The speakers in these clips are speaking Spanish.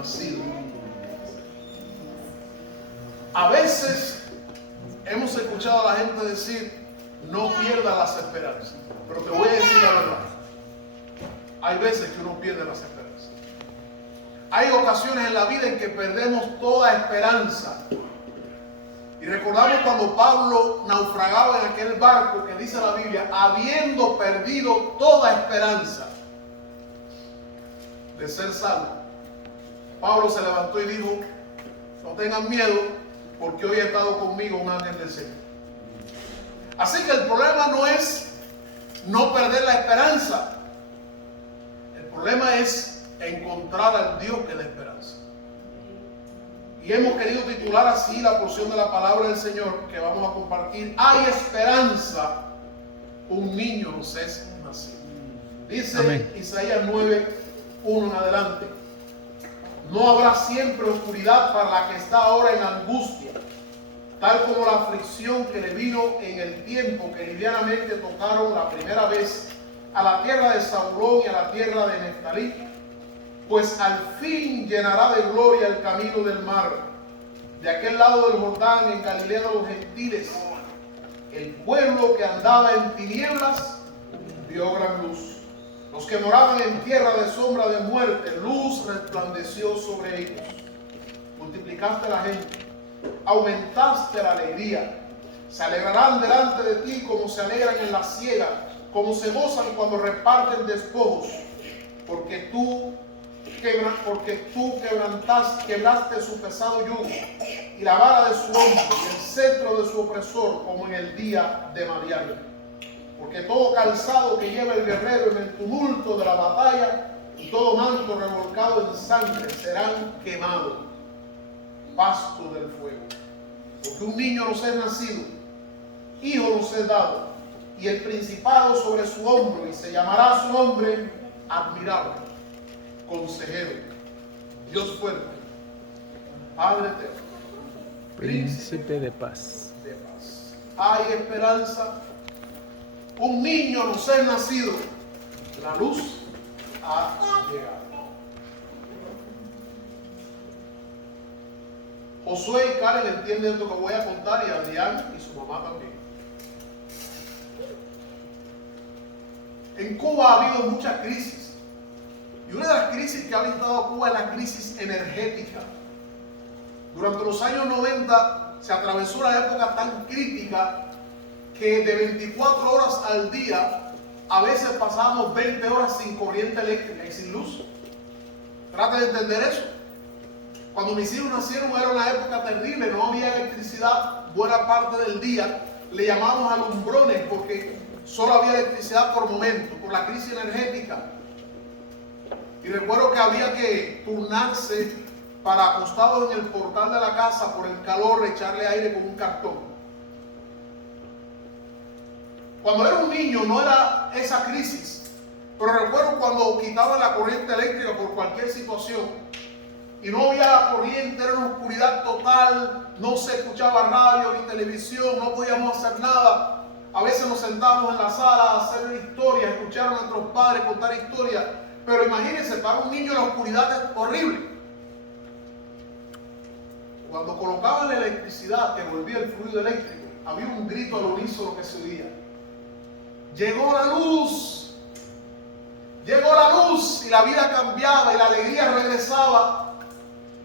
nacido. A veces hemos escuchado a la gente decir, no pierdas las esperanzas. Pero te voy a decir la verdad. Hay veces que uno pierde las esperanzas. Hay ocasiones en la vida en que perdemos toda esperanza. Y recordamos cuando Pablo naufragaba en aquel barco que dice la Biblia, habiendo perdido toda esperanza de ser salvo. Pablo se levantó y dijo, no tengan miedo, porque hoy ha estado conmigo un ángel del Señor. Así que el problema no es no perder la esperanza. El problema es encontrar al Dios que da esperanza. Y hemos querido titular así la porción de la palabra del Señor que vamos a compartir. Hay esperanza, un niño nos es nacido. Dice Amén. Isaías 9, 1 en adelante. No habrá siempre oscuridad para la que está ahora en angustia, tal como la aflicción que le vino en el tiempo que livianamente tocaron la primera vez a la tierra de Zabulón y a la tierra de Neftalí, pues al fin llenará de gloria el camino del mar, de aquel lado del Jordán, en Galilea de los gentiles. El pueblo que andaba en tinieblas vio gran luz. Los que moraban en tierra de sombra de muerte, luz resplandeció sobre ellos. Multiplicaste la gente, aumentaste la alegría. Se alegrarán delante de ti como se alegran en la siega, como se gozan cuando reparten despojos, porque tú quebraste su pesado yugo y la vara de su hombro y el cetro de su opresor, como en el día de Madián. Porque todo calzado que lleva el guerrero en el tumulto de la batalla y todo manto revolcado en sangre serán quemados, pasto del fuego. Porque un niño nos es nacido, hijo nos es dado, y el principado sobre su hombro, y se llamará su nombre admirable, consejero, Dios fuerte, Padre eterno, príncipe de paz. Hay esperanza. Un niño nos es nacido. La luz ha llegado. Josué y Karen entienden lo que voy a contar, y Adrián y su mamá también. En Cuba ha habido muchas crisis. Y una de las crisis que ha visitado Cuba es la crisis energética. Durante los años 90 se atravesó una época tan crítica que de 24 horas al día, a veces pasábamos 20 horas sin corriente eléctrica y sin luz. Trata de entender eso. Cuando mis hijos nacieron era una época terrible, no había electricidad buena parte del día. Le llamamos alumbrones porque solo había electricidad por momento, por la crisis energética. Y recuerdo que había que turnarse para, acostados en el portal de la casa, por el calor, echarle aire con un cartón. Cuando era un niño no era esa crisis, pero recuerdo cuando quitaban la corriente eléctrica por cualquier situación y no había corriente, era una oscuridad total, no se escuchaba radio ni televisión, no podíamos hacer nada. A veces nos sentábamos en la sala a hacer historias, escuchar a nuestros padres contar historias, pero imagínense, para un niño la oscuridad es horrible. Cuando colocaban la electricidad, que volvía el fluido eléctrico, había un grito al unísono que se oía. Llegó la luz, y la vida cambiaba y la alegría regresaba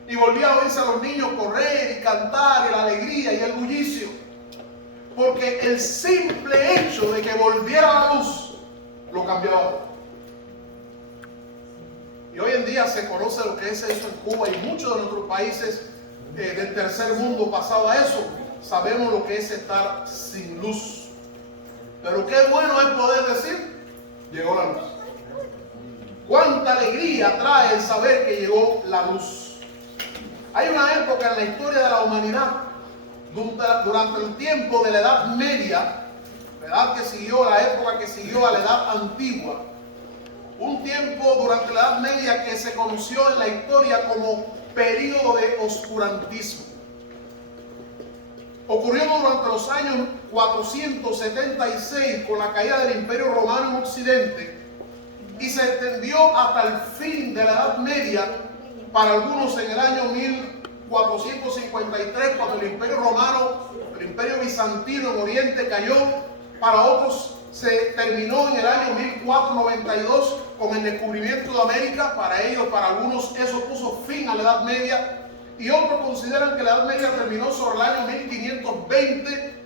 y volvía a oírse a los niños correr y cantar, y la alegría y el bullicio, porque el simple hecho de que volviera la luz lo cambiaba todo. Y hoy en día se conoce lo que es eso en Cuba, y muchos de nuestros países del tercer mundo pasado a eso, sabemos lo que es estar sin luz. Pero qué bueno es poder decir, llegó la luz. Cuánta alegría trae el saber que llegó la luz. Hay una época en la historia de la humanidad, durante el tiempo de la Edad Media, la época que siguió a la Edad Antigua, un tiempo durante la Edad Media que se conoció en la historia como período de oscurantismo. Ocurrió durante los años 476 con la caída del Imperio Romano en Occidente, y se extendió hasta el fin de la Edad Media para algunos en el año 1453, cuando el Imperio Romano, el Imperio Bizantino en Oriente cayó. Para otros se terminó en el año 1492 con el descubrimiento de América. Para ellos, para algunos, eso puso fin a la Edad Media. Y otros consideran que la Edad Media terminó sobre el año 1520,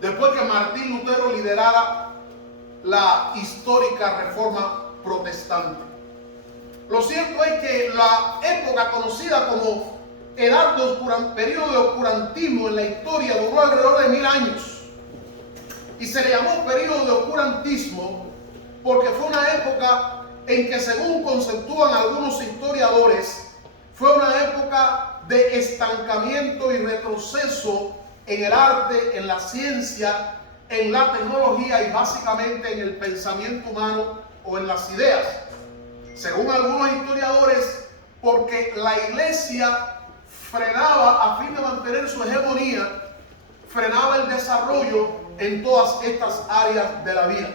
después que Martín Lutero liderara la histórica Reforma Protestante. Lo cierto es que la época conocida como periodo de oscurantismo en la historia duró alrededor de 1000 años. Y se le llamó periodo de oscurantismo porque fue una época en que, según conceptúan algunos historiadores, fue una época de estancamiento y retroceso en el arte, en la ciencia, en la tecnología y básicamente en el pensamiento humano o en las ideas. Según algunos historiadores, porque la iglesia frenaba, a fin de mantener su hegemonía, frenaba el desarrollo en todas estas áreas de la vida.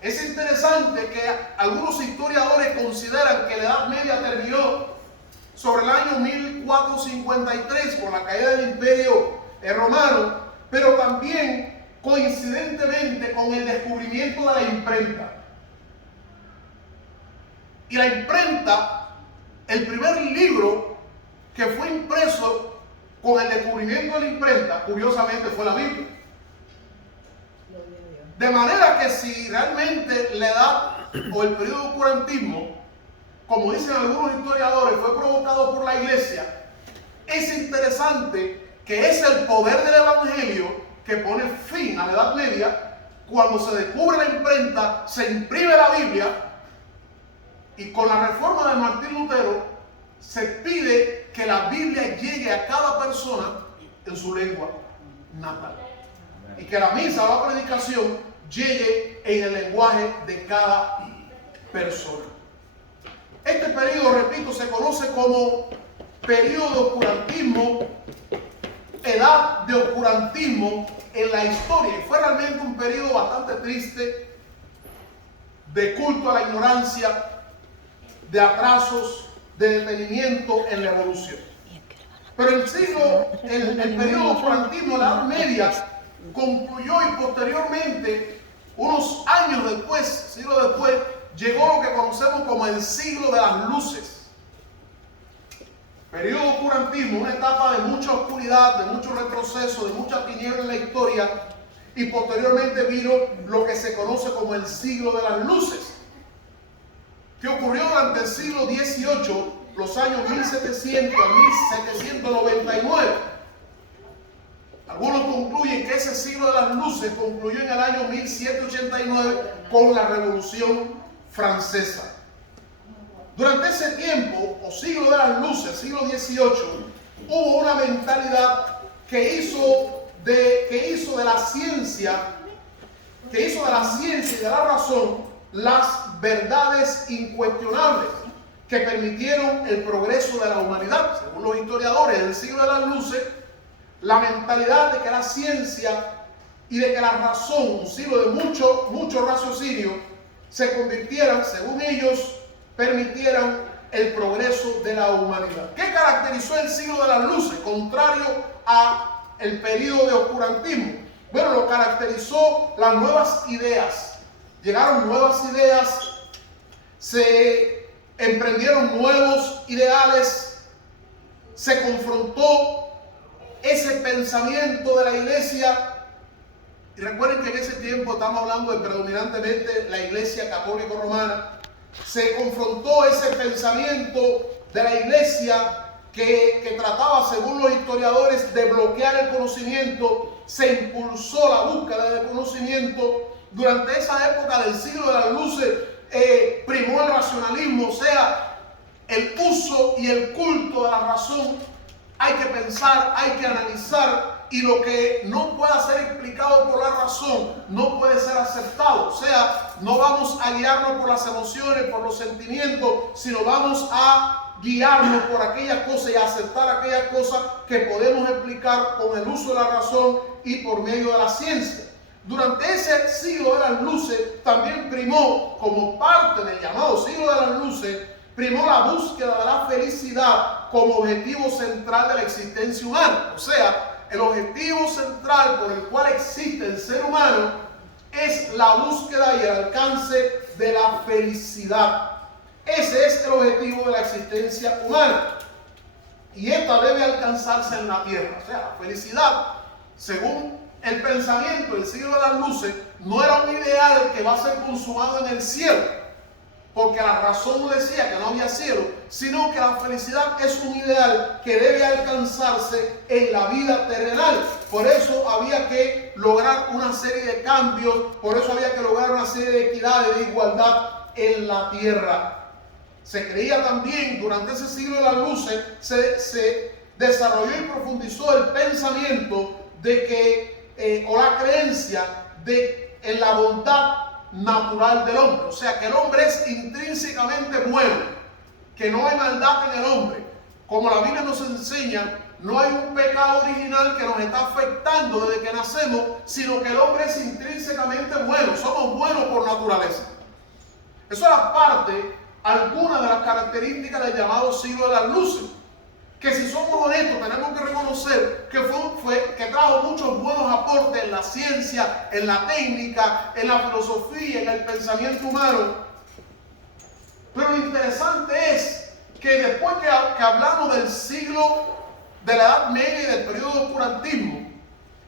Es interesante que algunos historiadores consideran que la Edad Media terminó sobre el año 1453 con la caída del Imperio Romano, pero también coincidentemente con el descubrimiento de la imprenta. Y la imprenta, el primer libro que fue impreso con el descubrimiento de la imprenta, curiosamente fue la Biblia. De manera que si realmente la edad o el periodo de oscurantismo, como dicen algunos historiadores, fue provocado por la iglesia, es interesante que es el poder del evangelio que pone fin a la Edad Media. Cuando se descubre la imprenta, se imprime la Biblia, y con la reforma de Martín Lutero se pide que la Biblia llegue a cada persona en su lengua natal, y que la misa o la predicación llegue en el lenguaje de cada persona. Este periodo, repito, se conoce como periodo de oscurantismo, edad de oscurantismo en la historia. Y fue realmente un periodo bastante triste, de culto a la ignorancia, de atrasos, de detenimiento en la evolución. Pero el periodo de oscurantismo, la Edad Media, concluyó, y posteriormente, unos años después, siglos después, llegó lo que conocemos como el siglo de las luces. Periodo de oscurantismo, una etapa de mucha oscuridad, de mucho retroceso, de mucha tiniebla en la historia, y posteriormente vino lo que se conoce como el siglo de las luces, que ocurrió durante el siglo XVIII, los años 1700 a 1799. Algunos concluyen que ese siglo de las luces concluyó en el año 1789 con la Revolución Francesa. Durante ese tiempo, o siglo de las luces, siglo XVIII, hubo una mentalidad que hizo de la ciencia y de la razón las verdades incuestionables que permitieron el progreso de la humanidad. Según los historiadores del siglo de las luces, la mentalidad de que la ciencia y de que la razón, un siglo de mucho raciocinio, se convirtieran, según ellos, permitieran el progreso de la humanidad. ¿Qué caracterizó el siglo de las luces, contrario a el periodo de oscurantismo? Bueno, lo caracterizó las nuevas ideas. Llegaron nuevas ideas, se emprendieron nuevos ideales, se confrontó ese pensamiento de la iglesia. Y recuerden que en ese tiempo estamos hablando de predominantemente la iglesia católica romana. Se confrontó ese pensamiento de la iglesia que trataba, según los historiadores, de bloquear el conocimiento. Se impulsó la búsqueda del conocimiento. Durante esa época del siglo de las luces primó el racionalismo, o sea, el uso y el culto de la razón. Hay que pensar, hay que analizar, y lo que no pueda ser explicado por la razón no puede ser aceptado. O sea, no vamos a guiarnos por las emociones, por los sentimientos, sino vamos a guiarnos por aquellas cosas y aceptar aquellas cosas que podemos explicar con el uso de la razón y por medio de la ciencia. Durante ese siglo de las luces también primó, como parte del llamado siglo de las luces, primó la búsqueda de la felicidad como objetivo central de la existencia humana. O sea, el objetivo central por el cual existe el ser humano es la búsqueda y el alcance de la felicidad. Ese es el objetivo de la existencia humana. Y esta debe alcanzarse en la tierra. O sea, la felicidad, según el pensamiento del siglo de las luces, no era un ideal que va a ser consumado en el cielo, porque la razón no decía que no había cielo, sino que la felicidad es un ideal que debe alcanzarse en la vida terrenal. Por eso había que lograr una serie de cambios, por eso había que lograr una serie de equidades, de igualdad en la tierra. Se creía también, durante ese siglo de las luces, se desarrolló y profundizó el pensamiento de que, o la creencia en la bondad natural del hombre. O sea, que el hombre es intrínsecamente bueno, que no hay maldad en el hombre. Como la Biblia nos enseña, no hay un pecado original que nos está afectando desde que nacemos, sino que el hombre es intrínsecamente bueno. Somos buenos por naturaleza. Eso era algunas de las características del llamado siglo de las luces, que si somos honestos tenemos que reconocer que trajo muchos buenos aportes en la ciencia, en la técnica, en la filosofía, en el pensamiento humano. Pero lo interesante es que después que hablamos del siglo de la Edad Media y del periodo de oscurantismo,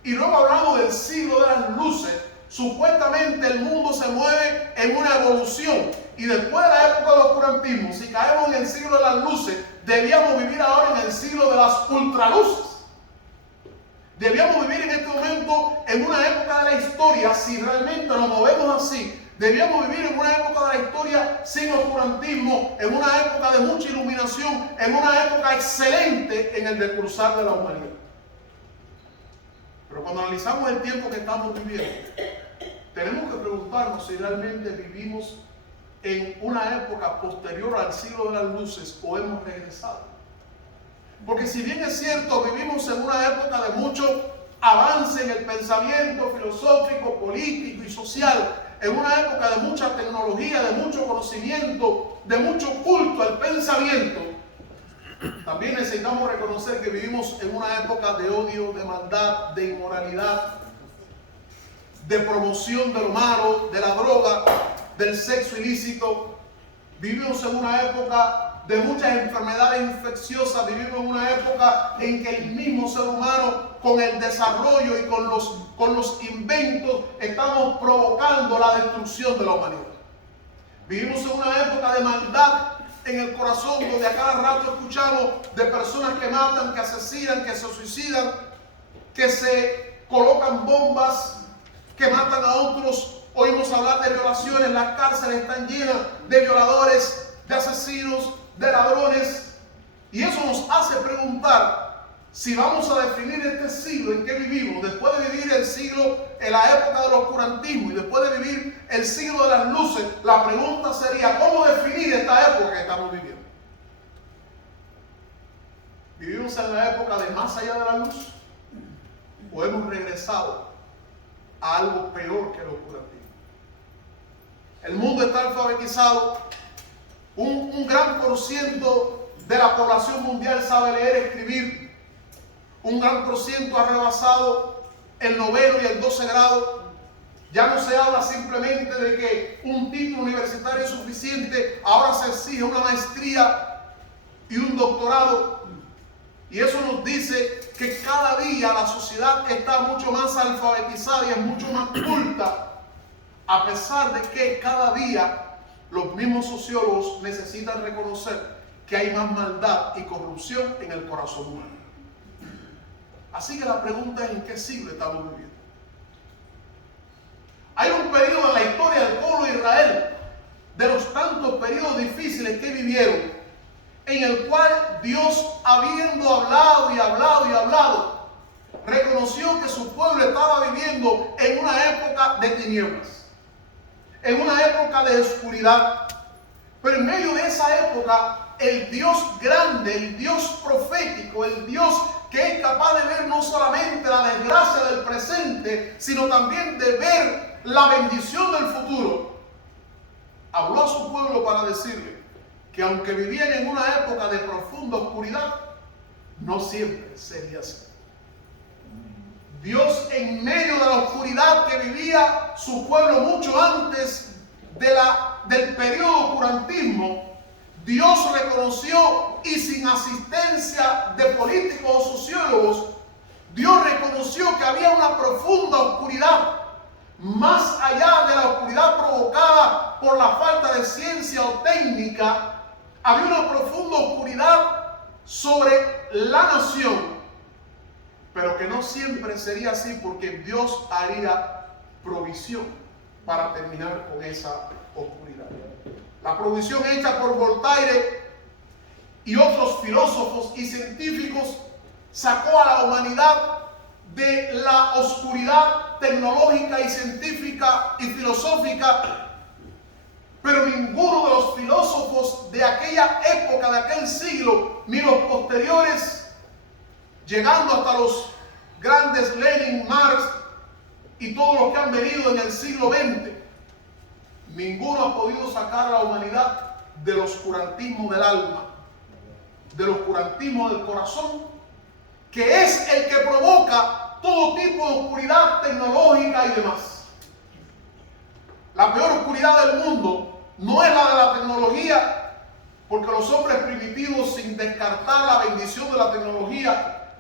y luego hablamos del siglo de las luces, supuestamente el mundo se mueve en una evolución. Y después de la época del oscurantismo, si caemos en el siglo de las luces, debíamos vivir ahora en el siglo de las ultraluces. Debíamos vivir en este momento en una época de la historia, si realmente nos movemos así, debíamos vivir en una época de la historia sin oscurantismo, en una época de mucha iluminación, en una época excelente en el decursar de la humanidad. Pero cuando analizamos el tiempo que estamos viviendo, tenemos que preguntarnos si realmente vivimos en una época posterior al siglo de las luces o hemos regresado. Porque si bien es cierto, vivimos en una época de mucho avance en el pensamiento filosófico, político y social, en una época de mucha tecnología, de mucho conocimiento, de mucho culto al pensamiento, también necesitamos reconocer que vivimos en una época de odio, de maldad, de inmoralidad, de promoción de lo malo, de la droga, del sexo ilícito. Vivimos en una época de muchas enfermedades infecciosas. Vivimos en una época en que el mismo ser humano, con el desarrollo y con los inventos, estamos provocando la destrucción de la humanidad. Vivimos en una época de maldad en el corazón, donde a cada rato escuchamos de personas que matan, que asesinan, que se suicidan, que se colocan bombas, que matan a otros. Oímos hablar de violaciones, las cárceles están llenas de violadores, de asesinos, de ladrones. Y eso nos hace preguntar si vamos a definir este siglo en que vivimos, después de vivir el siglo en la época del oscurantismo y después de vivir el siglo de las luces. La pregunta sería, ¿cómo definir esta época que estamos viviendo? ¿Vivimos en la época de más allá de la luz? ¿O hemos regresado a algo peor que el oscurantismo? El mundo está alfabetizado. Un gran por ciento de la población mundial sabe leer y escribir. Un gran por ciento ha rebasado el 9º y el 12 grado. Ya no se habla simplemente de que un título universitario es suficiente. Ahora se exige una maestría y un doctorado. Y eso nos dice que cada día la sociedad está mucho más alfabetizada y es mucho más culta. A pesar de que cada día los mismos sociólogos necesitan reconocer que hay más maldad y corrupción en el corazón humano. Así que la pregunta es: ¿en qué siglo estamos viviendo? Hay un periodo en la historia del pueblo de Israel, de los tantos periodos difíciles que vivieron, en el cual Dios, habiendo hablado y hablado y hablado, reconoció que su pueblo estaba viviendo en una época de tinieblas, en una época de oscuridad. Pero en medio de esa época, el Dios grande, el Dios profético, el Dios que es capaz de ver no solamente la desgracia del presente, sino también de ver la bendición del futuro, habló a su pueblo para decirle que aunque vivían en una época de profunda oscuridad, no siempre sería así. Dios, en medio de la oscuridad que vivía su pueblo mucho antes del periodo oscurantismo, Dios reconoció, y sin asistencia de políticos o sociólogos, Dios reconoció que había una profunda oscuridad, más allá de la oscuridad provocada por la falta de ciencia o técnica. Había una profunda oscuridad sobre la nación, pero que no siempre sería así, porque Dios haría provisión para terminar con esa oscuridad. La provisión hecha por Voltaire y otros filósofos y científicos sacó a la humanidad de la oscuridad tecnológica y científica y filosófica, pero ninguno de los filósofos de aquella época, de aquel siglo, ni los posteriores, llegando hasta los grandes Lenin, Marx y todos los que han venido en el siglo XX, ninguno ha podido sacar a la humanidad del oscurantismo del alma, del oscurantismo del corazón, que es el que provoca todo tipo de oscuridad tecnológica y demás. La peor oscuridad del mundo no es la de la tecnología, porque los hombres primitivos, sin descartar la bendición de la tecnología,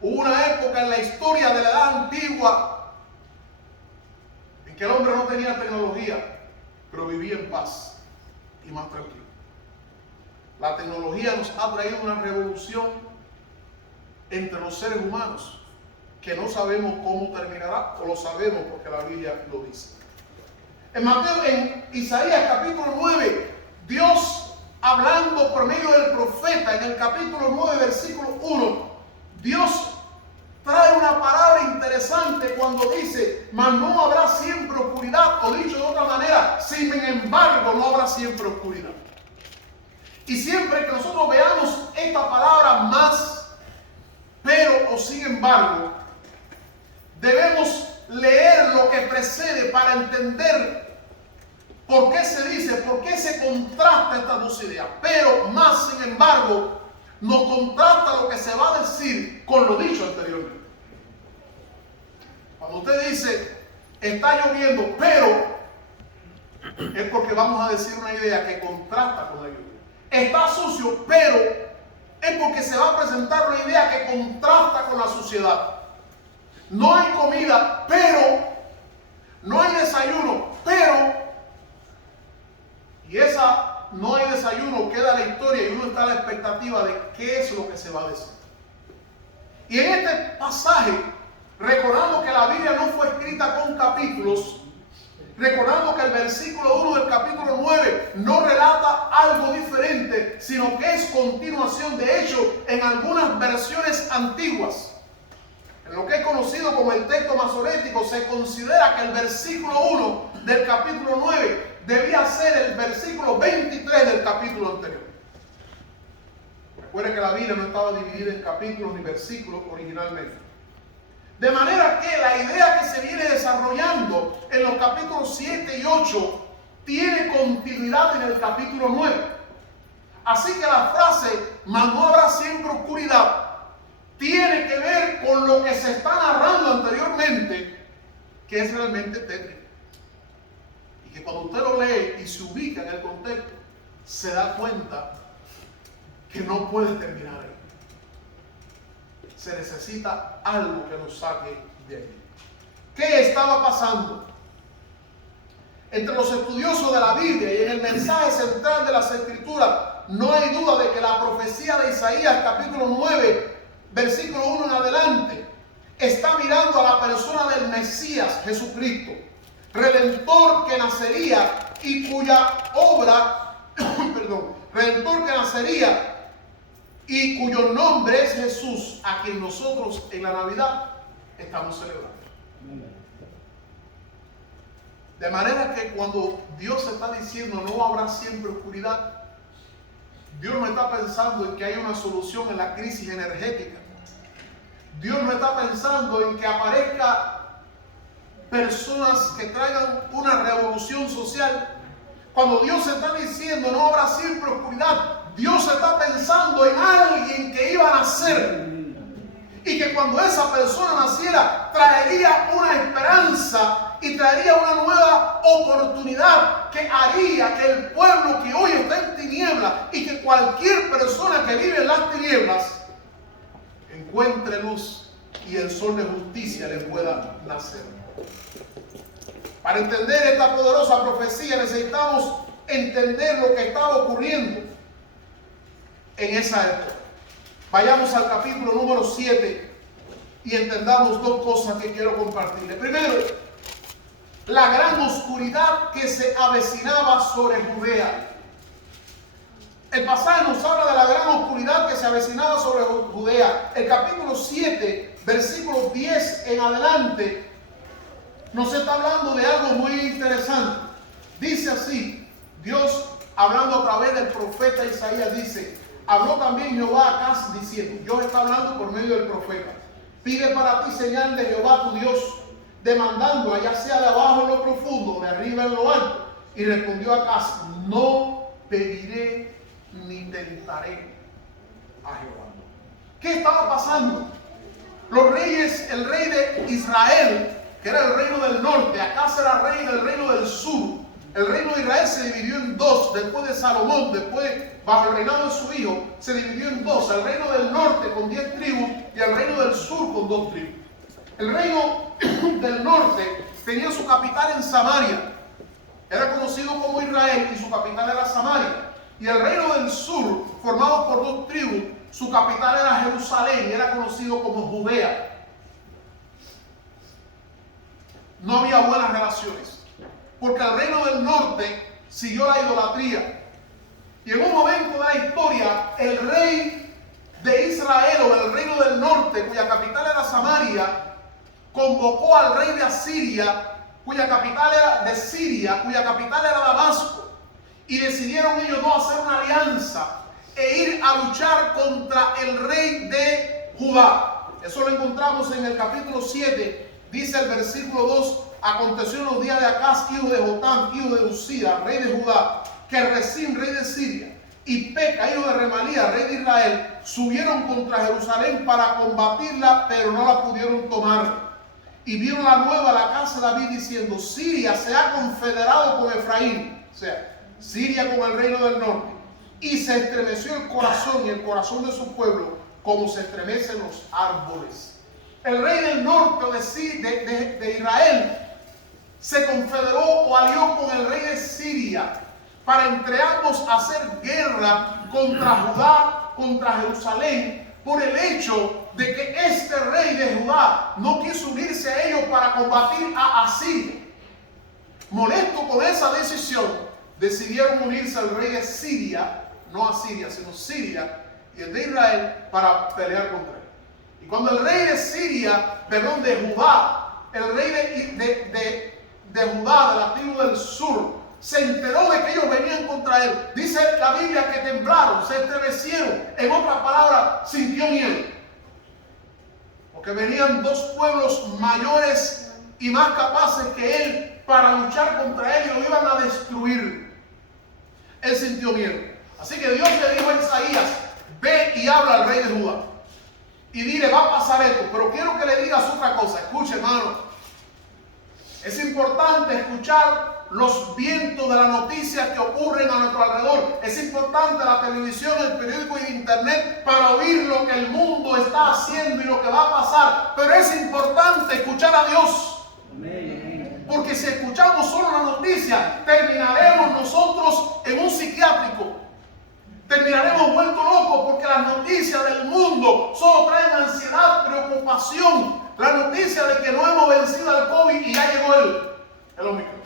hubo una época en la historia de la edad antigua en que el hombre no tenía tecnología, pero vivía en paz y más tranquilo. La tecnología nos ha traído una revolución entre los seres humanos que no sabemos cómo terminará, o lo sabemos porque la Biblia lo dice. En Isaías capítulo 9, Dios, hablando por medio del profeta, en el capítulo 9, versículo 1, Dios trae una palabra interesante cuando dice: mas no habrá siempre oscuridad, o dicho de otra manera, sin embargo no habrá siempre oscuridad. Y siempre que nosotros veamos esta palabra más, pero o sin embargo, debemos leer lo que precede para entender por qué se dice, por qué se contrasta estas dos ideas. Pero más, sin embargo, nos contrasta lo que se va a decir con lo dicho anteriormente. Cuando usted dice está lloviendo, pero, es porque vamos a decir una idea que contrasta con la lluvia. Está sucio, pero, es porque se va a presentar una idea que contrasta con la suciedad. No hay comida, pero, no hay desayuno, pero, y esa no hay desayuno queda la historia y uno está a la expectativa de qué es lo que se va a decir. Y en este pasaje, recordando que la Biblia no fue escrita con capítulos, recordando que el versículo 1 del capítulo 9 no relata algo diferente, sino que es continuación. De hecho, en algunas versiones antiguas, en lo que es conocido como el texto masorético, se considera que el versículo 1 del capítulo 9 debía ser el versículo 23 del capítulo anterior. Recuerde que la Biblia no estaba dividida en capítulos ni versículos originalmente. De manera que la idea que se viene desarrollando en los capítulos 7 y 8 tiene continuidad en el capítulo 9. Así que la frase, mas no habrá siempre oscuridad, tiene que ver con lo que se está narrando anteriormente, que es realmente tétrico. Y que cuando usted lo lee y se ubica en el contexto, se da cuenta que no puede terminar ahí. Se necesita algo que nos saque de ahí. ¿Qué estaba pasando? Entre los estudiosos de la Biblia y en el mensaje central de las Escrituras, no hay duda de que la profecía de Isaías, capítulo 9, versículo 1 en adelante, está mirando a la persona del Mesías, Jesucristo, Redentor que nacería y cuya obra, Redentor que nacería y cuyo nombre es Jesús, a quien nosotros en la Navidad estamos celebrando. De manera que cuando Dios está diciendo no habrá siempre oscuridad, Dios no está pensando en que haya una solución en la crisis energética. Dios no está pensando en que aparezca personas que traigan una revolución social. Cuando Dios está diciendo no habrá siempre oscuridad, Dios está pensando en alguien que iba a nacer. Y que cuando esa persona naciera, traería una esperanza y traería una nueva oportunidad que haría que el pueblo que hoy está en tinieblas y que cualquier persona que vive en las tinieblas encuentre luz y el sol de justicia le pueda nacer. Para entender esta poderosa profecía necesitamos entender lo que estaba ocurriendo en esa época. Vayamos al capítulo número 7 y entendamos dos cosas que quiero compartirles. Primero, la gran oscuridad que se avecinaba sobre Judea. El pasaje nos habla de la gran oscuridad que se avecinaba sobre Judea. El capítulo 7, versículos 10 en adelante, nos está hablando de algo muy interesante. Dice así, Dios hablando a través del profeta Isaías dice: habló también Jehová a Acaz diciendo, Dios está hablando por medio del profeta, pide para ti señal de Jehová tu Dios, demandando allá sea de abajo en lo profundo, de arriba en lo alto. Y respondió Acaz, no pediré ni tentaré a Jehová. ¿Qué estaba pasando? Los reyes, el rey de Israel, que era el reino del norte, Acaz era rey del reino del sur. El reino de Israel se dividió en dos después de Salomón, después bajo el reinado de su hijo, se dividió en dos: el reino del norte con 10 tribus y el reino del sur con 2 tribus. El reino del norte tenía su capital en Samaria, era conocido como Israel y su capital era Samaria. Y el reino del sur, formado por 2 tribus, su capital era Jerusalén y era conocido como Judea. No había buenas relaciones, porque el reino del norte siguió la idolatría. Y en un momento de la historia, el rey de Israel o el reino del norte, cuya capital era Samaria, convocó al rey de Asiria, cuya capital era de Siria, cuya capital era Damasco, y decidieron ellos dos hacer una alianza e ir a luchar contra el rey de Judá. Eso lo encontramos en el capítulo 7, dice el versículo 2: aconteció en los días de Acaz, hijo de Jotam, hijo de Uzía, rey de Judá, que Rezín, rey de Siria, y Peca, hijo de Remalía, rey de Israel, subieron contra Jerusalén para combatirla, pero no la pudieron tomar. Y vieron la nueva a la casa de David diciendo: Siria se ha confederado con Efraín, o sea, Siria con el reino del norte. Y se estremeció el corazón y el corazón de su pueblo, como se estremecen los árboles. El rey del norte de Israel se confederó o alió con el rey de Siria para entre ambos hacer guerra contra Judá, contra Jerusalén, por el hecho de que este rey de Judá no quiso unirse a ellos para combatir a Asiria. Molesto con esa decisión, decidieron unirse al rey de Siria, no a Siria, sino Siria, y el de Israel, para pelear contra él. Y cuando el rey de Siria, perdón, de Judá, el rey de Judá, de la tribu del sur, se enteró de que ellos venían contra él, dice la Biblia que temblaron, se estremecieron. En otras palabras, sintió miedo, porque venían 2 pueblos mayores y más capaces que él para luchar contra él y lo iban a destruir. Él sintió miedo. Así que Dios le dijo a Isaías: ve y habla al rey de Judá y dile, va a pasar esto. Pero quiero que le digas otra cosa. Escuche, hermano, es importante escuchar los vientos de las noticias que ocurren a nuestro alrededor. Es importante la televisión, el periódico y el internet para oír lo que el mundo está haciendo y lo que va a pasar. Pero es importante escuchar a Dios. Porque si escuchamos solo la noticia, terminaremos nosotros en un psiquiátrico. Terminaremos vueltos locos, porque las noticias del mundo solo traen ansiedad, preocupación. La noticia de que no hemos vencido al COVID y ya llegó el Omicron.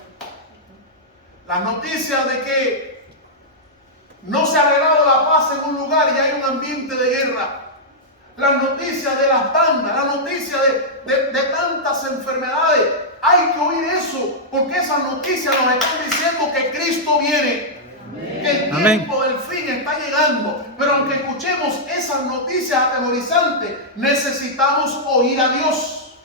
Las noticias de que no se ha arreglado la paz en un lugar y hay un ambiente de guerra. Las noticias de las bandas, las noticias de tantas enfermedades. Hay que oír eso, porque esas noticias nos están diciendo que Cristo viene. Que el tiempo del fin está llegando. Pero aunque escuchemos esas noticias atemorizantes, necesitamos oír a Dios.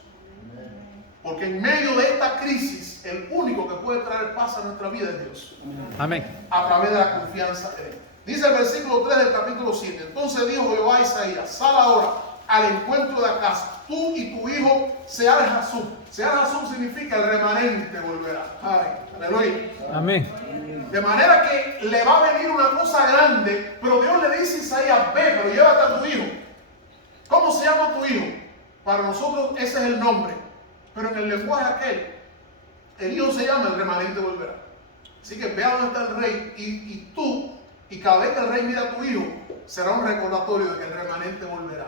Porque en medio de esta crisis crisis, el único que puede traer paz a nuestra vida es Dios. Amén. A través de la confianza en Él. Dice el versículo 3 del capítulo 7. Entonces dijo Jehová a Isaías: sal ahora al encuentro de Acaz, tú y tu hijo Sear-Jashub. Sear-Jashub significa el remanente volverá. Ay, aleluya. Amén. De manera que le va a venir una cosa grande, pero Dios le dice a Isaías: ve, pero llévate a tu hijo. ¿Cómo se llama tu hijo? Para nosotros ese es el nombre, pero en el lenguaje aquel, el hijo se llama el remanente volverá. Así que ve a dónde está el rey y tú, y cada vez que el rey mira a tu hijo, será un recordatorio de que el remanente volverá.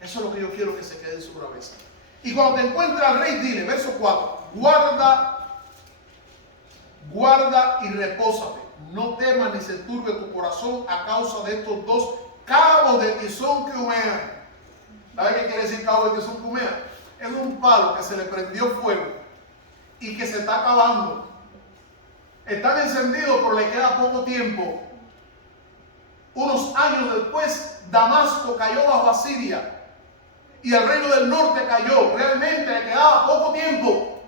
Eso es lo que yo quiero que se quede en su cabeza. Y cuando te encuentres al rey, dile, verso 4, guarda y repósate. No temas ni se turbe tu corazón a causa de estos dos cabos de tizón que humean. ¿Sabe qué quiere decir cabo de tizón que humean? Es un palo que se le prendió fuego y que se está acabando. Están encendidos, pero le queda poco tiempo. Unos años después, Damasco cayó bajo Asiria y el reino del norte cayó. Realmente le quedaba poco tiempo.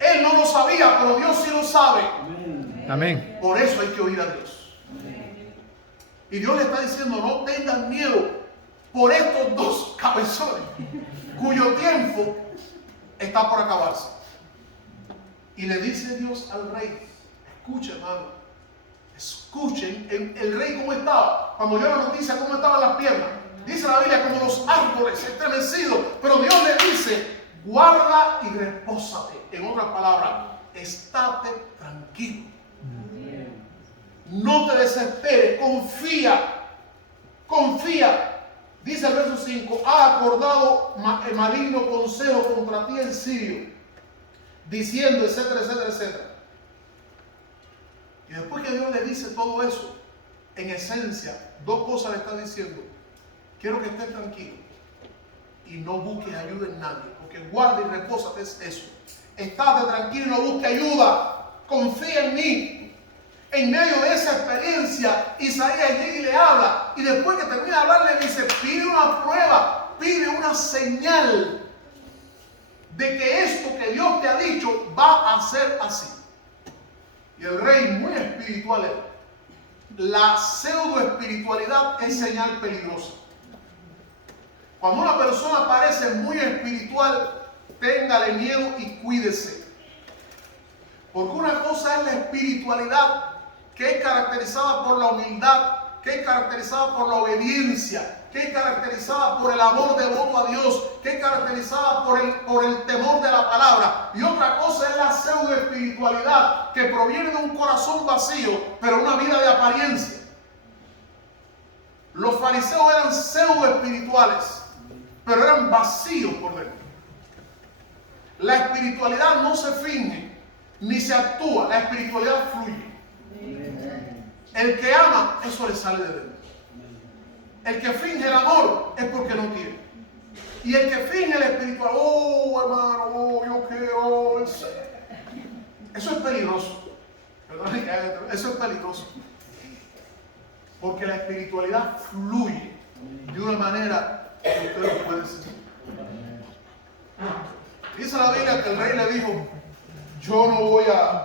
Él no lo sabía, pero Dios sí lo sabe. Amén. Por eso hay que oír a Dios. Y Dios le está diciendo: no tengan miedo por estos dos cabezones cuyo tiempo está por acabarse. Y le dice Dios al rey: escuchen, hermano, escuchen el rey cómo estaba. Cuando oyó la noticia, cómo estaban las piernas. Dice la Biblia como los árboles estremecidos. Pero Dios le dice: guarda y repósate. En otras palabras, estate tranquilo. No te desesperes, confía. Dice el verso 5: ha acordado el maligno consejo contra ti en Sirio, diciendo, etcétera, etcétera, etcétera. Y después que Dios le dice todo eso, en esencia, dos cosas le está diciendo: quiero que estés tranquilo y no busques ayuda en nadie, porque guarda y repósate es eso. Estate tranquilo y no busques ayuda, confía en mí. En medio de esa experiencia, Isaías llega y le habla, y después que termina de hablar le dice: pide una prueba, pide una señal de que esto que Dios te ha dicho va a ser así. Y el rey, muy espiritual, la pseudo espiritualidad es señal peligrosa. Cuando una persona parece muy espiritual, téngale miedo y cuídese. Porque una cosa es la espiritualidad, que es caracterizada por la humildad, que es caracterizada por la obediencia, que es caracterizada por el amor devoto a Dios, que es caracterizada por el temor de la palabra. Y otra cosa es la pseudo espiritualidad, que proviene de un corazón vacío, pero una vida de apariencia. Los fariseos eran pseudo espirituales, pero eran vacíos por dentro. La espiritualidad no se finge ni se actúa, la espiritualidad fluye. El que ama, eso le sale de dentro. El que finge el amor es porque no tiene. Y el que finge el espiritual, oh hermano, yo quiero. Eso es peligroso. Eso es peligroso. Porque la espiritualidad fluye de una manera que usted lo puede sentir. Dice la Biblia que el rey le dijo: yo no voy a,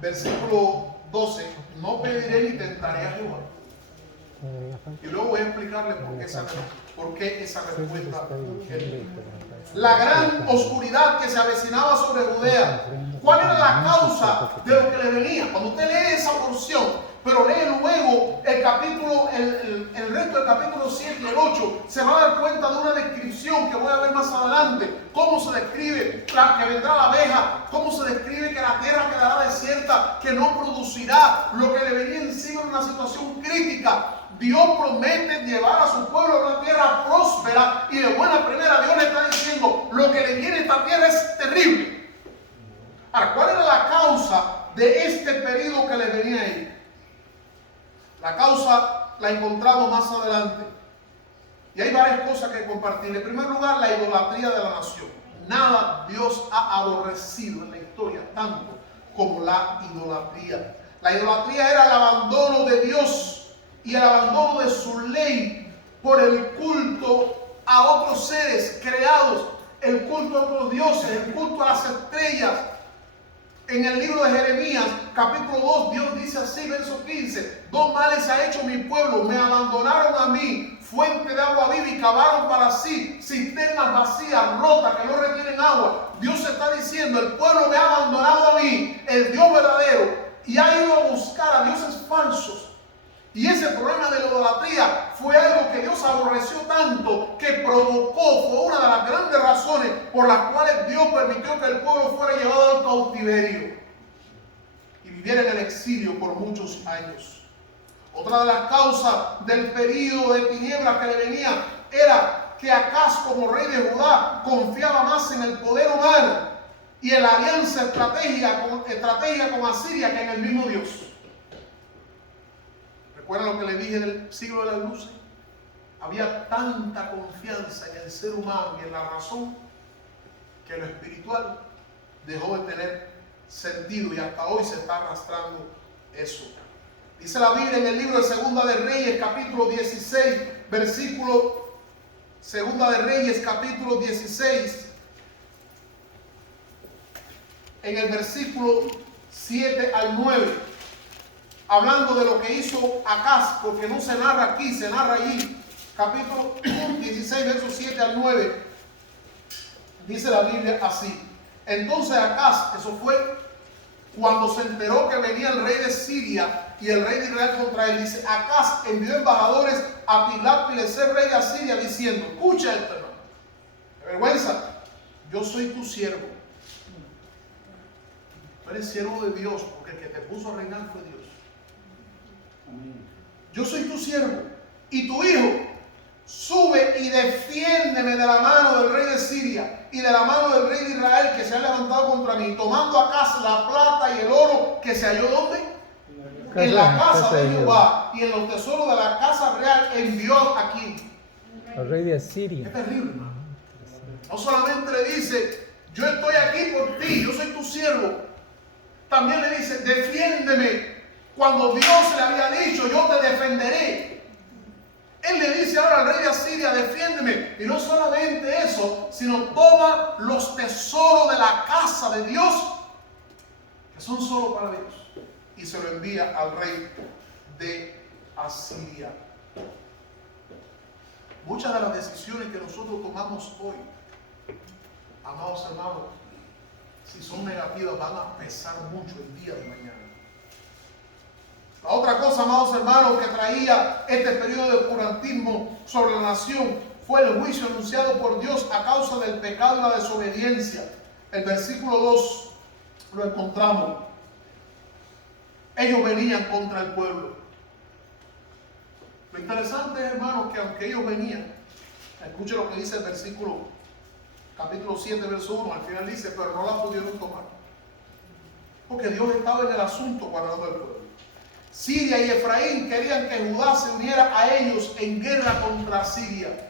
versículo 12, no pediré ni tentaré a Jehová. Y luego voy a explicarle por qué esa respuesta. La gran oscuridad que se avecinaba sobre Judea. ¿Cuál era la causa de lo que le venía? Cuando usted lee esa porción, pero lee luego el capítulo, el resto del capítulo 7 y el 8, se va a dar cuenta de una descripción que voy a ver más adelante. Cómo se describe que vendrá la abeja, cómo se describe que la tierra quedará desierta, que no producirá. Lo que le venía encima en una situación crítica. Dios promete llevar a su pueblo a una tierra próspera, y de buena primera Dios le está diciendo: lo que le viene a esta tierra es terrible. Ahora, ¿cuál era la causa de este periodo que le venía ahí? La causa la encontramos más adelante. Y hay varias cosas que compartir. En primer lugar, la idolatría de la nación. Nada Dios ha aborrecido en la historia tanto como la idolatría. La idolatría era el abandono de Dios y el abandono de su ley por el culto a otros seres creados el culto a otros dioses, el culto a las estrellas. En el libro de Jeremías, capítulo 2, Dios dice así, verso 15: 2 males ha hecho mi pueblo, me abandonaron a mí, fuente de agua viva, y cavaron para sí cisternas vacías, rotas, que no retienen agua. Dios está diciendo, el pueblo me ha abandonado a mí, el Dios verdadero, y ha ido a buscar a dioses falsos. Y ese problema de la idolatría fue algo que Dios aborreció tanto, que provocó, fue una de las grandes razones por las cuales Dios permitió que el pueblo fuera llevado al cautiverio y viviera en el exilio por muchos años. Otra de las causas del período de tinieblas que le venía era que Acaz, como rey de Judá, confiaba más en el poder humano y en la alianza estratégica con Asiria que en el mismo Dios. ¿Recuerdan lo que le dije del siglo de las luces? Había tanta confianza en el ser humano y en la razón que lo espiritual dejó de tener sentido, y hasta hoy se está arrastrando eso. Dice la Biblia en el libro de Segunda de Reyes, capítulo 16, versículo, Segunda de Reyes, capítulo 16, en el versículo 7 al 9, hablando de lo que hizo Acaz, porque no se narra aquí, se narra allí. Capítulo 16, versos 7 al 9, dice la Biblia así: entonces Acaz, eso fue cuando se enteró que venía el rey de Siria y el rey de Israel contra él, dice, Acaz envió embajadores a Tiglat-Pileser, rey de Asiria, diciendo, escucha esto, hermano, qué vergüenza, yo soy tu siervo. Tú eres siervo de Dios, porque el que te puso a reinar fue Dios. Yo soy tu siervo y tu hijo. Sube y defiéndeme de la mano del rey de Siria y de la mano del rey de Israel que se ha levantado contra mí, tomando Acaz la plata y el oro que se halló ¿dónde? En la casa de Jehová y en los tesoros de la casa real. Envió aquí al rey de Asiria. Es terrible, hermano. No solamente le dice, yo estoy aquí por ti, yo soy tu siervo. También le dice, defiéndeme. Cuando Dios le había dicho, yo te defenderé. Él le dice ahora al rey de Asiria, defiéndeme. Y no solamente eso, sino toma los tesoros de la casa de Dios, que son solo para Dios, y se lo envía al rey de Asiria. Muchas de las decisiones que nosotros tomamos hoy, amados hermanos, si son negativas, van a pesar mucho el día de mañana. La otra cosa, amados hermanos, que traía este periodo de oscurantismo sobre la nación fue el juicio anunciado por Dios a causa del pecado y la desobediencia. El versículo 2 lo encontramos. Ellos venían contra el pueblo. Lo interesante es, hermanos, que aunque ellos venían, escuche lo que dice el versículo, capítulo 7, verso 1, al final dice, pero no la pudieron tomar. Porque Dios estaba en el asunto guardando el pueblo. Siria y Efraín querían que Judá se uniera a ellos en guerra contra Siria.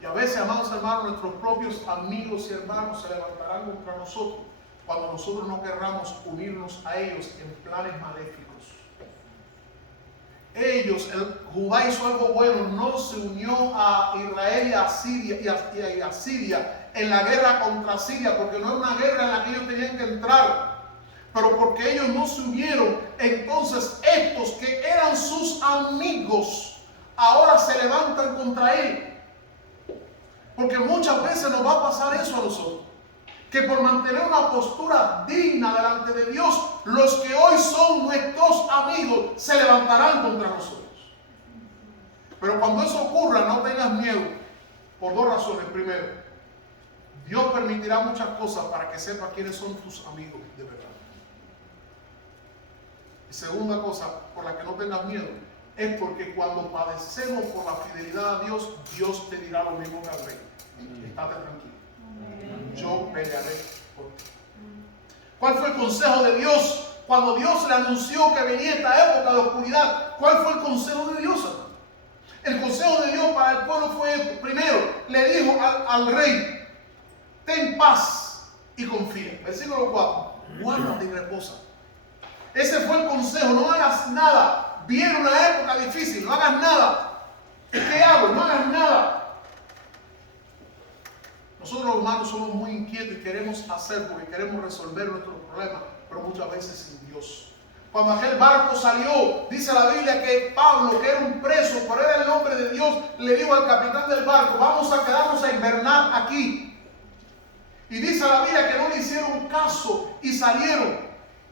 Y a veces, amados hermanos, nuestros propios amigos y hermanos se levantarán contra nosotros cuando nosotros no querramos unirnos a ellos en planes maléficos. Judá hizo algo bueno, no se unió a Israel y a Siria en la guerra contra Siria, porque no era una guerra en la que ellos tenían que entrar. Pero porque ellos no se unieron, entonces estos que eran sus amigos, ahora se levantan contra él. Porque muchas veces nos va a pasar eso a nosotros. Que por mantener una postura digna delante de Dios, los que hoy son nuestros amigos se levantarán contra nosotros. Pero cuando eso ocurra, no tengas miedo. Por dos razones. Primero, Dios permitirá muchas cosas para que sepas quiénes son tus amigos de verdad. Y segunda cosa, por la que no tengas miedo, es porque cuando padecemos por la fidelidad a Dios, Dios te dirá lo mismo que al rey. Estate tranquilo. Yo pelearé por ti. ¿Cuál fue el consejo de Dios cuando Dios le anunció que venía esta época de oscuridad? ¿Cuál fue el consejo de Dios? El consejo de Dios para el pueblo fue esto. Primero, le dijo al rey, ten paz y confía. Versículo 4, guárdate y reposa. Ese fue el consejo, no hagas nada. Viene una época difícil, no hagas nada. ¿Qué hago? No hagas nada. Nosotros los humanos somos muy inquietos y queremos hacer porque queremos resolver nuestros problemas, pero muchas veces sin Dios. Cuando aquel barco salió, dice la Biblia que Pablo, que era un preso, por era el hombre de Dios, le dijo al capitán del barco: vamos a quedarnos a invernar aquí. Y dice la Biblia que no le hicieron caso y salieron.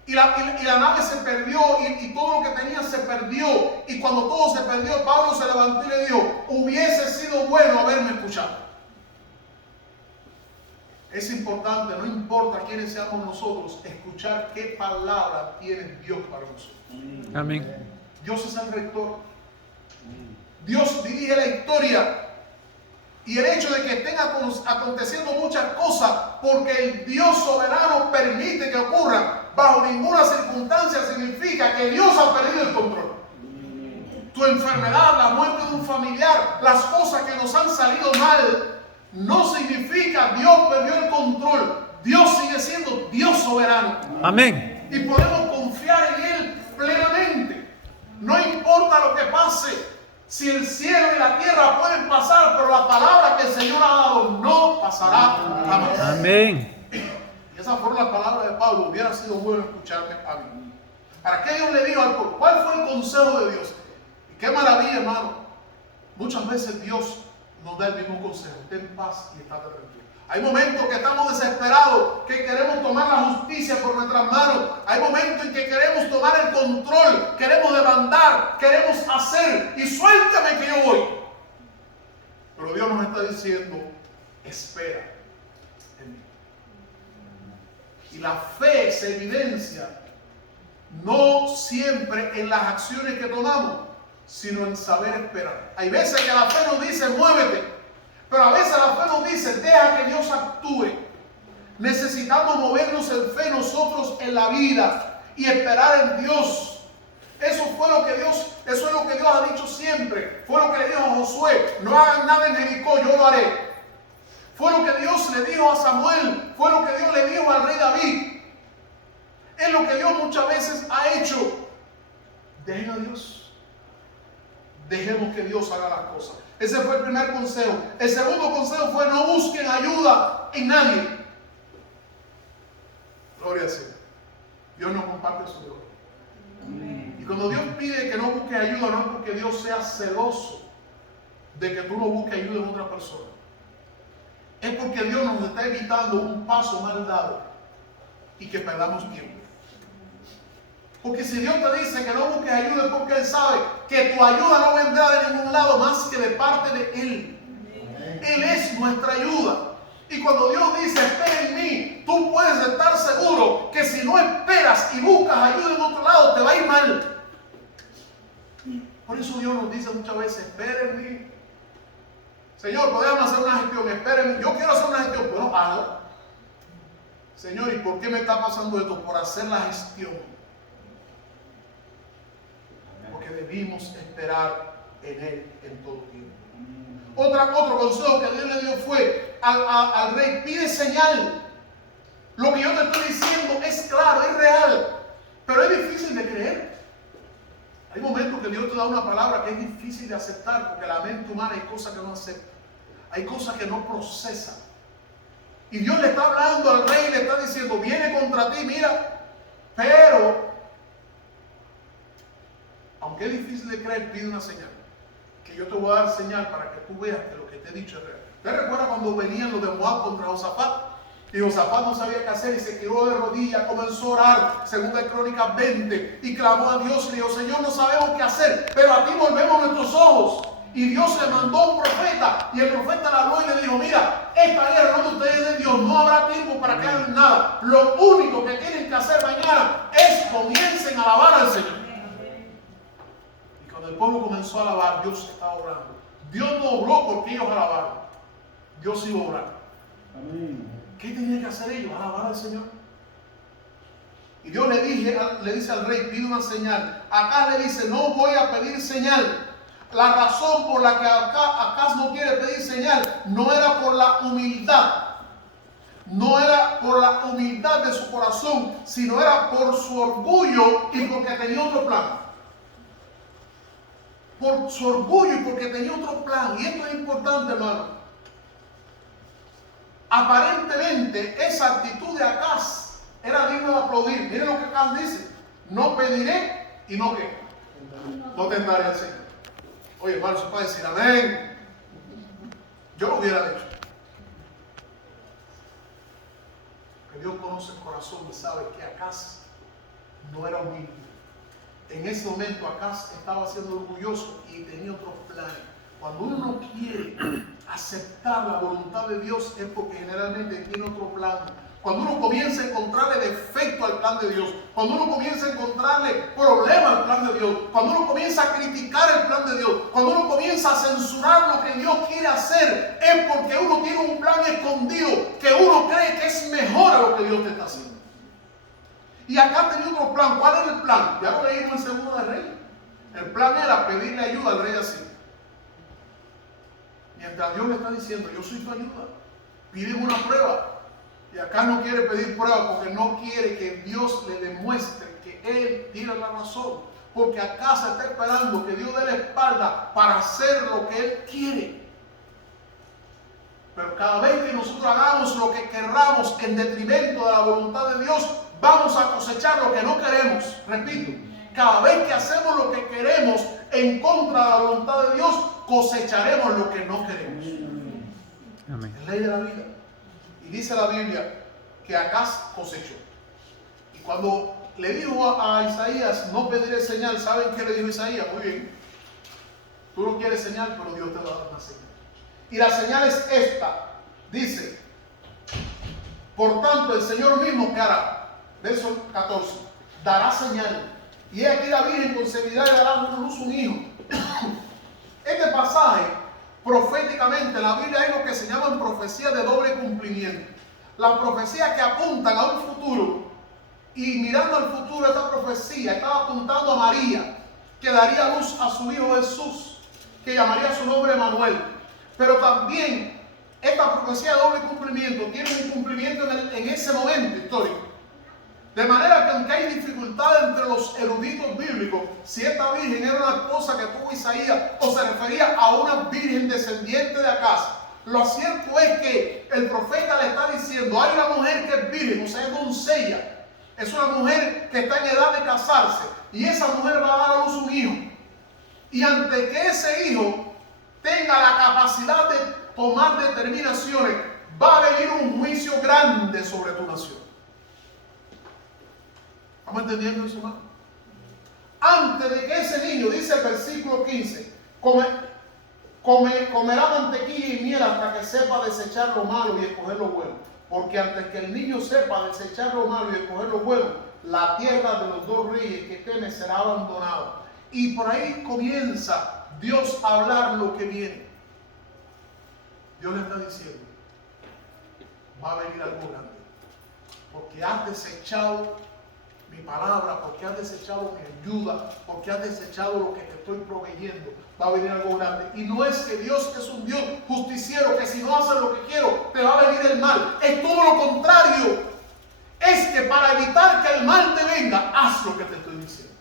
Y la nave se perdió y todo lo que tenía se perdió. Y cuando todo se perdió, Pablo se levantó y le dijo: hubiese sido bueno haberme escuchado. Es importante, no importa quiénes seamos nosotros, escuchar qué palabra tiene Dios para nosotros. Amén. Dios es el rector. Dios dirige la historia. Y el hecho de que estén aconteciendo muchas cosas porque el Dios soberano permite que ocurran bajo ninguna circunstancia significa que Dios ha perdido el control. Tu enfermedad, la muerte de un familiar, las cosas que nos han salido mal, no significa Dios perdió el control. Dios sigue siendo Dios soberano. Amén. Y podemos confiar en Él plenamente. No importa lo que pase. Si el cielo y la tierra pueden pasar, pero la palabra que el Señor ha dado no pasará jamás. Amén. Y esas fueron las palabras de Pablo. Hubiera sido bueno escucharme a mí. ¿Para qué Dios le dijo al pueblo? ¿Cuál fue el consejo de Dios? Y qué maravilla, hermano. Muchas veces Dios nos da el mismo consejo: ten paz y estate tranquilo. Hay momentos que estamos desesperados, que queremos tomar la justicia por nuestras manos. Hay momentos en que queremos tomar el control, queremos demandar, queremos hacer, y suéltame que yo voy. Pero Dios nos está diciendo: espera en mí. Y la fe se evidencia no siempre en las acciones que tomamos, sino en saber esperar. Hay veces que la fe nos dice: muévete. Pero a veces la fe nos dice: deja que Dios actúe. Necesitamos movernos en fe nosotros en la vida y esperar en Dios. Eso es lo que Dios ha dicho siempre. Fue lo que le dijo a Josué: no hagan nada en Jericó, yo lo haré. Fue lo que Dios le dijo a Samuel. Fue lo que Dios le dijo al rey David. Es lo que Dios muchas veces ha hecho. Dejen a Dios. Dejemos que Dios haga las cosas. Ese fue el primer consejo. El segundo consejo fue: no busquen ayuda en nadie. Gloria al Señor. Dios no comparte su gloria. Y cuando Dios pide que no busques ayuda, no es porque Dios sea celoso de que tú no busques ayuda en otra persona. Es porque Dios nos está evitando un paso mal dado y que perdamos tiempo. Porque si Dios te dice que no busques ayuda, es porque Él sabe que tu ayuda no vendrá de ningún lado más que de parte de Él. Él es nuestra ayuda. Y cuando Dios dice: espera en mí, tú puedes estar seguro que si no esperas y buscas ayuda en otro lado, te va a ir mal. Por eso Dios nos dice muchas veces: espera en mí. Señor, podemos hacer una gestión, espera en mí. Yo quiero hacer una gestión. Bueno, hazla. Señor, ¿y por qué me está pasando esto? Por hacer la gestión. Porque debimos esperar en Él en todo tiempo. Otro consejo que Dios le dio fue al rey: pide señal. Lo que yo te estoy diciendo es claro, es real, pero es difícil de creer. Hay momentos que Dios te da una palabra que es difícil de aceptar, porque la mente humana hay cosas que no acepta, hay cosas que no procesa. Y Dios le está hablando al rey y le está diciendo: viene contra ti, mira, pero aunque es difícil de creer, pide una señal. Que yo te voy a dar señal para que tú veas que lo que te he dicho es real. ¿Te recuerdas cuando venían los de Moab contra Josafat? Y Josafat no sabía qué hacer y se quedó de rodillas, comenzó a orar, segunda de Crónicas 20, y clamó a Dios y le dijo: Señor, no sabemos qué hacer, pero a ti volvemos nuestros ojos. Y Dios le mandó un profeta, y el profeta le habló y le dijo: mira, esta guerra no de ustedes, es de Dios, no habrá tiempo para que hagan nada. Lo único que tienen que hacer mañana es comiencen a alabar al Señor. Cuando el pueblo comenzó a alabar, Dios estaba obrando. Dios no obró porque ellos alabaron. Dios iba a obrar. ¿Qué tenían que hacer ellos? Alabar al Señor. Y Dios le dice al rey: pide una señal. Acá le dice: no voy a pedir señal. La razón por la que Acaz no quiere pedir señal no era por la humildad. No era por la humildad de su corazón, sino era por su orgullo y porque tenía otro plan. Por su orgullo y porque tenía otro plan. Y esto es importante, hermano. Aparentemente esa actitud de Acaz era digna de aplaudir. Miren lo que Acaz dice: no pediré y no qué, no tentaré al Señor. Oye, hermano, eso puede decir amén. Yo lo hubiera dicho. Que Dios conoce el corazón y sabe que Acaz no era humilde. En ese momento Acaz estaba siendo orgulloso y tenía otros planes. Cuando uno no quiere aceptar la voluntad de Dios es porque generalmente tiene otro plan. Cuando uno comienza a encontrarle defecto al plan de Dios, cuando uno comienza a encontrarle problema al plan de Dios, cuando uno comienza a criticar el plan de Dios, cuando uno comienza a censurar lo que Dios quiere hacer, es porque uno tiene un plan escondido que uno cree que es mejor a lo que Dios te está haciendo. Y acá tenía otro plan. ¿Cuál era el plan? Ya lo leímos en Segunda de Reyes. El plan era pedirle ayuda al rey de Asiria. Mientras Dios le está diciendo: yo soy tu ayuda, pídeme una prueba. Y acá no quiere pedir prueba porque no quiere que Dios le demuestre que Él tiene la razón. Porque acá se está esperando que Dios dé la espalda para hacer lo que Él quiere. Pero cada vez que nosotros hagamos lo que querramos en detrimento de la voluntad de Dios, vamos a cosechar lo que no queremos. Repito, cada vez que hacemos lo que queremos en contra de la voluntad de Dios, cosecharemos lo que no queremos. Amén. Es ley de la vida. Y dice la Biblia que Acaz cosechó. Y cuando le dijo a Isaías: no pediré señal, ¿saben qué le dijo Isaías? Muy bien, tú no quieres señal, pero Dios te va a dar una señal. Y la señal es esta. Dice: por tanto el Señor mismo que hará, verso 14, dará señal. Y he aquí la Virgen concebirá y dará a luz un hijo. Este pasaje, proféticamente, en la Biblia hay lo que se llaman profecías de doble cumplimiento. Las profecías que apuntan a un futuro. Y mirando al futuro, esta profecía estaba apuntando a María, que daría luz a su hijo Jesús, que llamaría su nombre Emanuel. Pero también esta profecía de doble cumplimiento tiene un cumplimiento en ese momento histórico. De manera que aunque hay dificultad entre los eruditos bíblicos, si esta virgen era una esposa que tuvo Isaías o se refería a una virgen descendiente de Acaz, lo cierto es que el profeta le está diciendo: hay una mujer que es virgen, o sea, es doncella. Es una mujer que está en edad de casarse y esa mujer va a dar a luz un hijo. Y ante que ese hijo tenga la capacidad de tomar determinaciones, va a venir un juicio grande sobre tu nación. ¿Estamos entendiendo eso, hermano? Antes de que ese niño, dice el versículo 15, comerá mantequilla y miel hasta que sepa desechar lo malo y escoger lo bueno. Porque antes que el niño sepa desechar lo malo y escoger lo bueno, la tierra de los dos reyes que teme será abandonada. Y por ahí comienza Dios a hablar lo que viene. Dios le está diciendo: va a venir algo grande. Porque has desechado mi palabra, porque has desechado mi ayuda, porque has desechado lo que te estoy proveyendo. Va a venir algo grande. Y no es que Dios es un Dios justiciero, que si no haces lo que quiero, te va a venir el mal. Es todo lo contrario. Es que para evitar que el mal te venga, haz lo que te estoy diciendo.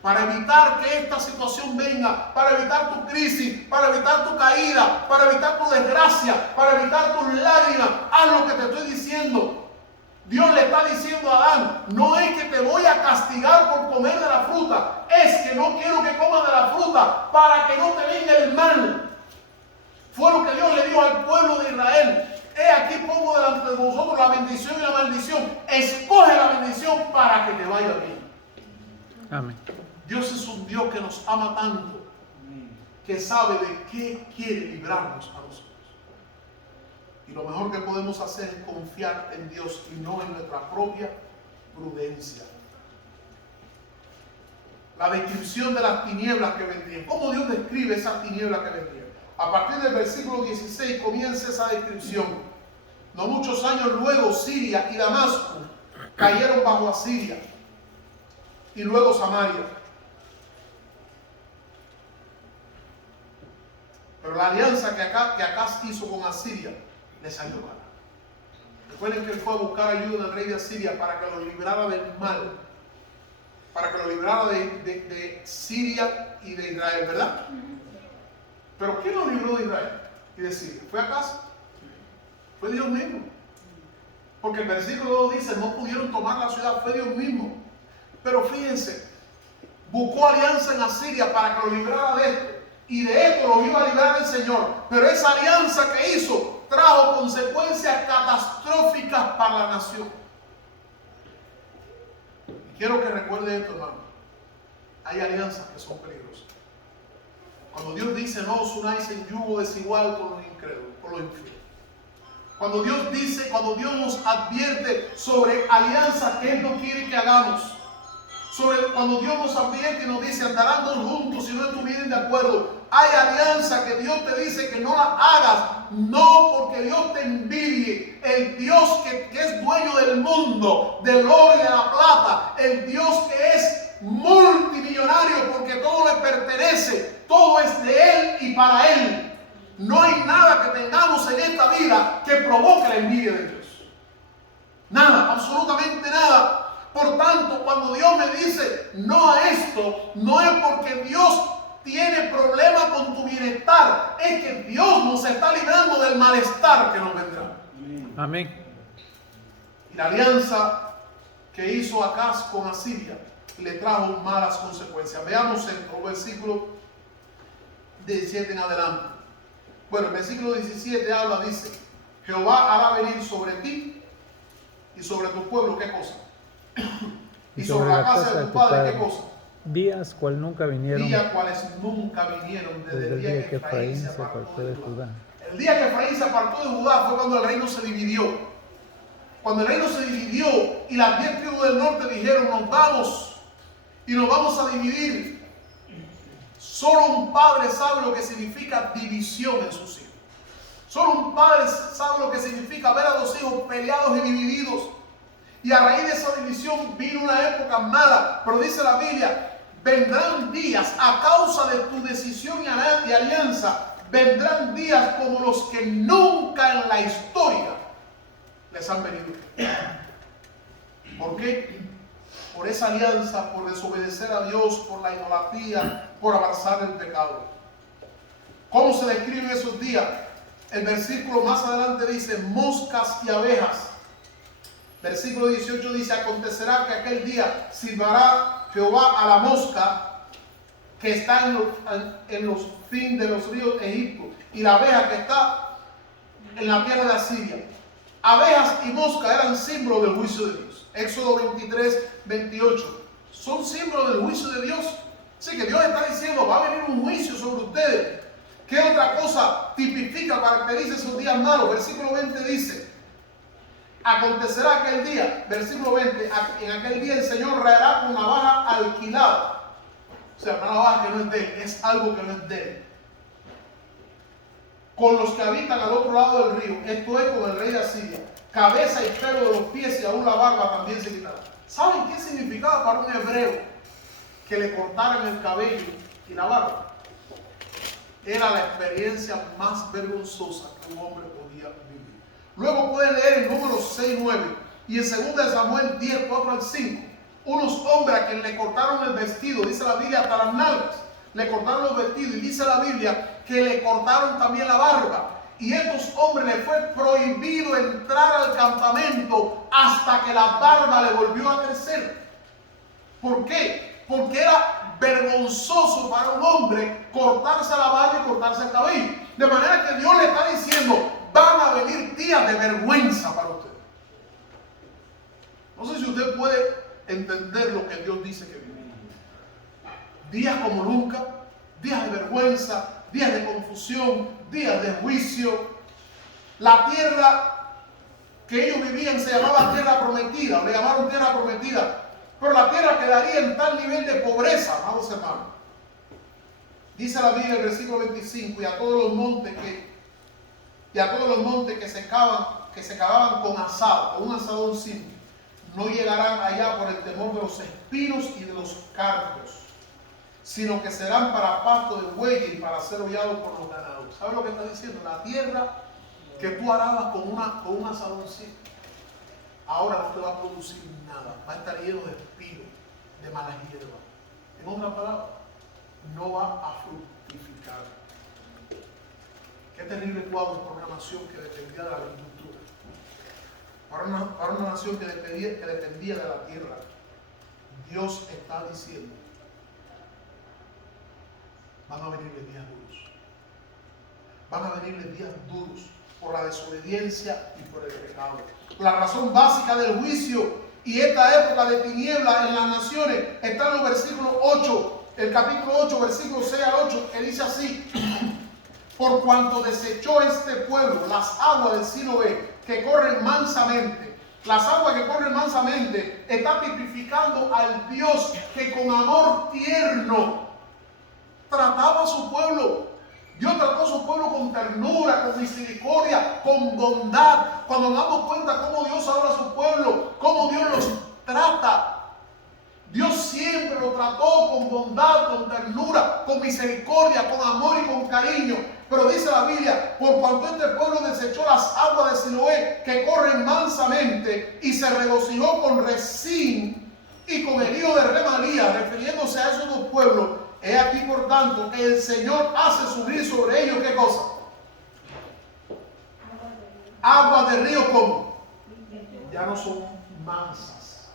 Para evitar que esta situación venga, para evitar tu crisis, para evitar tu caída, para evitar tu desgracia, para evitar tus lágrimas, haz lo que te estoy diciendo. Dios le está diciendo a Adán: no es que te voy a castigar por comer de la fruta, es que no quiero que comas de la fruta para que no te venga el mal. Fue lo que Dios le dijo al pueblo de Israel: he aquí pongo delante de vosotros la bendición y la maldición, escoge la bendición para que te vaya bien. Amén. Dios es un Dios que nos ama tanto, que sabe de qué quiere librarnos a nosotros. Y lo mejor que podemos hacer es confiar en Dios y no en nuestra propia prudencia. La descripción de las tinieblas que vendrían. ¿Cómo Dios describe esas tinieblas que vendrían? A partir del versículo 16 comienza esa descripción. No muchos años luego, Siria y Damasco cayeron bajo Asiria. Y luego Samaria. Pero la alianza que Acaz hizo con Asiria le salió mal. Recuerden que él fue a buscar ayuda del rey de Asiria para que lo librara del mal, para que lo librara de Siria y de Israel, ¿verdad? Pero ¿quién lo libró de Israel y de Siria? ¿Fue Acaz? Fue Dios mismo. Porque el versículo 2 dice, no pudieron tomar la ciudad, fue Dios mismo. Pero fíjense, buscó alianza en Asiria para que lo librara de esto. Y de esto lo iba a librar el Señor. Pero esa alianza que hizo trajo consecuencias catastróficas para la nación. Y quiero que recuerde esto, hermano. Hay alianzas que son peligrosas. Cuando Dios dice, no os unáis en yugo desigual con los incrédulos, con los infieles. Cuando Dios dice, cuando Dios nos advierte sobre alianzas que Él no quiere que hagamos. Cuando Dios nos advierte y nos dice, andarán dos juntos si no estuvieran de acuerdo. Hay alianza que Dios te dice que no la hagas, no porque Dios te envidie. El Dios que es dueño del mundo, del oro y de la plata, el Dios que es multimillonario porque todo le pertenece, todo es de Él y para Él. No hay nada que tengamos en esta vida que provoque la envidia de Dios. Nada, absolutamente nada. Por tanto, cuando Dios me dice no a esto, no es porque Dios tiene problemas con tu bienestar, es que Dios nos está librando del malestar que nos vendrá. Amén. Y la alianza que hizo Acaz con Asiria le trajo malas consecuencias. Veamos el versículo 17 en adelante. Bueno, el versículo 17 habla, dice, Jehová hará venir sobre ti y sobre tu pueblo, ¿qué cosa? Y sobre la casa de tu padre, ¿qué cosa? Días cual nunca vinieron. Días cuales nunca vinieron desde el día que Efraín se apartó de Judá. El día que Efraín se apartó de Judá fue cuando el reino se dividió. Cuando el reino se dividió y las 10 tribus del norte dijeron, nos vamos y nos vamos a dividir. Solo un padre sabe lo que significa división en sus hijos. Solo un padre sabe lo que significa ver a los hijos peleados y divididos. Y a raíz de esa división vino una época mala. Pero dice la Biblia, vendrán días a causa de tu decisión y alianza. Vendrán días como los que nunca en la historia les han venido. ¿Por qué? Por esa alianza, por desobedecer a Dios, por la idolatría, por avanzar el pecado. ¿Cómo se describen esos días? El versículo más adelante dice, moscas y abejas. Versículo 18 dice, acontecerá que aquel día silbará Jehová a la mosca que está en los fin de los ríos de Egipto y la abeja que está en la tierra de Asiria. Abejas y mosca eran símbolos del juicio de Dios. Éxodo 23, 28. Son símbolos del juicio de Dios. Así que Dios está diciendo, va a venir un juicio sobre ustedes. ¿Qué otra cosa tipifica, caracteriza esos días malos? Versículo 20 dice, acontecerá aquel día, versículo 20, en aquel día el Señor raerá con navaja alquilada. O sea, una navaja que no es de él, es algo que no es de él. Con los que habitan al otro lado del río, esto es con el rey de Asiria. Cabeza y pelo de los pies y aún la barba también se quitará. ¿Saben qué significaba para un hebreo que le cortaran el cabello y la barba? Era la experiencia más vergonzosa que un hombre podía vivir. Luego pueden leer en Números 6, 9 y en 2 Samuel 10, 4 al 5. Unos hombres a quienes le cortaron el vestido, dice la Biblia, hasta las nalgas. Le cortaron los vestidos y dice la Biblia que le cortaron también la barba. Y a estos hombres les fue prohibido entrar al campamento hasta que la barba le volvió a crecer. ¿Por qué? Porque era vergonzoso para un hombre cortarse la barba y cortarse el cabello. De manera que Dios le está diciendo, van a venir días de vergüenza para ustedes. No sé si usted puede entender lo que Dios dice que viene. Días como nunca, días de vergüenza, días de confusión, días de juicio. La tierra que ellos vivían se llamaba tierra prometida, le llamaron tierra prometida. Pero la tierra quedaría en tal nivel de pobreza, amados hermanos. Dice la Biblia en el versículo 25, y a todos los montes que se cavaban con asado, con un asadón simple, no llegarán allá por el temor de los espinos y de los cardos, sino que serán para pasto de bueyes y para ser hollados por los ganados. ¿Sabes lo que está diciendo? La tierra que tú arabas con un asadón simple, ahora no te va a producir nada, va a estar lleno de espinos, de malas hierbas. En otras palabras, no va a fructificar. Qué terrible cuadro de programación que dependía de la agricultura. para una nación que dependía de la tierra. Dios está diciendo, van a venirle días duros. Van a venirle días duros por la desobediencia y por el pecado. La razón básica del juicio y esta época de tinieblas en las naciones está en los versículos 8, el capítulo 8, versículos 6 al 8, que dice así: por cuanto desechó este pueblo las aguas del Siloé que corren mansamente. Las aguas que corren mansamente está tipificando al Dios que con amor tierno trataba a su pueblo. Dios trató a su pueblo con ternura, con misericordia, con bondad. Cuando nos damos cuenta cómo Dios habla a su pueblo, cómo Dios los trata, Dios siempre lo trató con bondad, con ternura, con misericordia, con amor y con cariño. Pero dice la Biblia, por cuanto este pueblo desechó las aguas de Siloé que corren mansamente y se regocijó con Rezín y con el hijo de Remalía, refiriéndose a esos dos pueblos, he aquí por tanto que el Señor hace subir sobre ellos, ¿qué cosa? Aguas de río, ¿cómo? Ya no son mansas.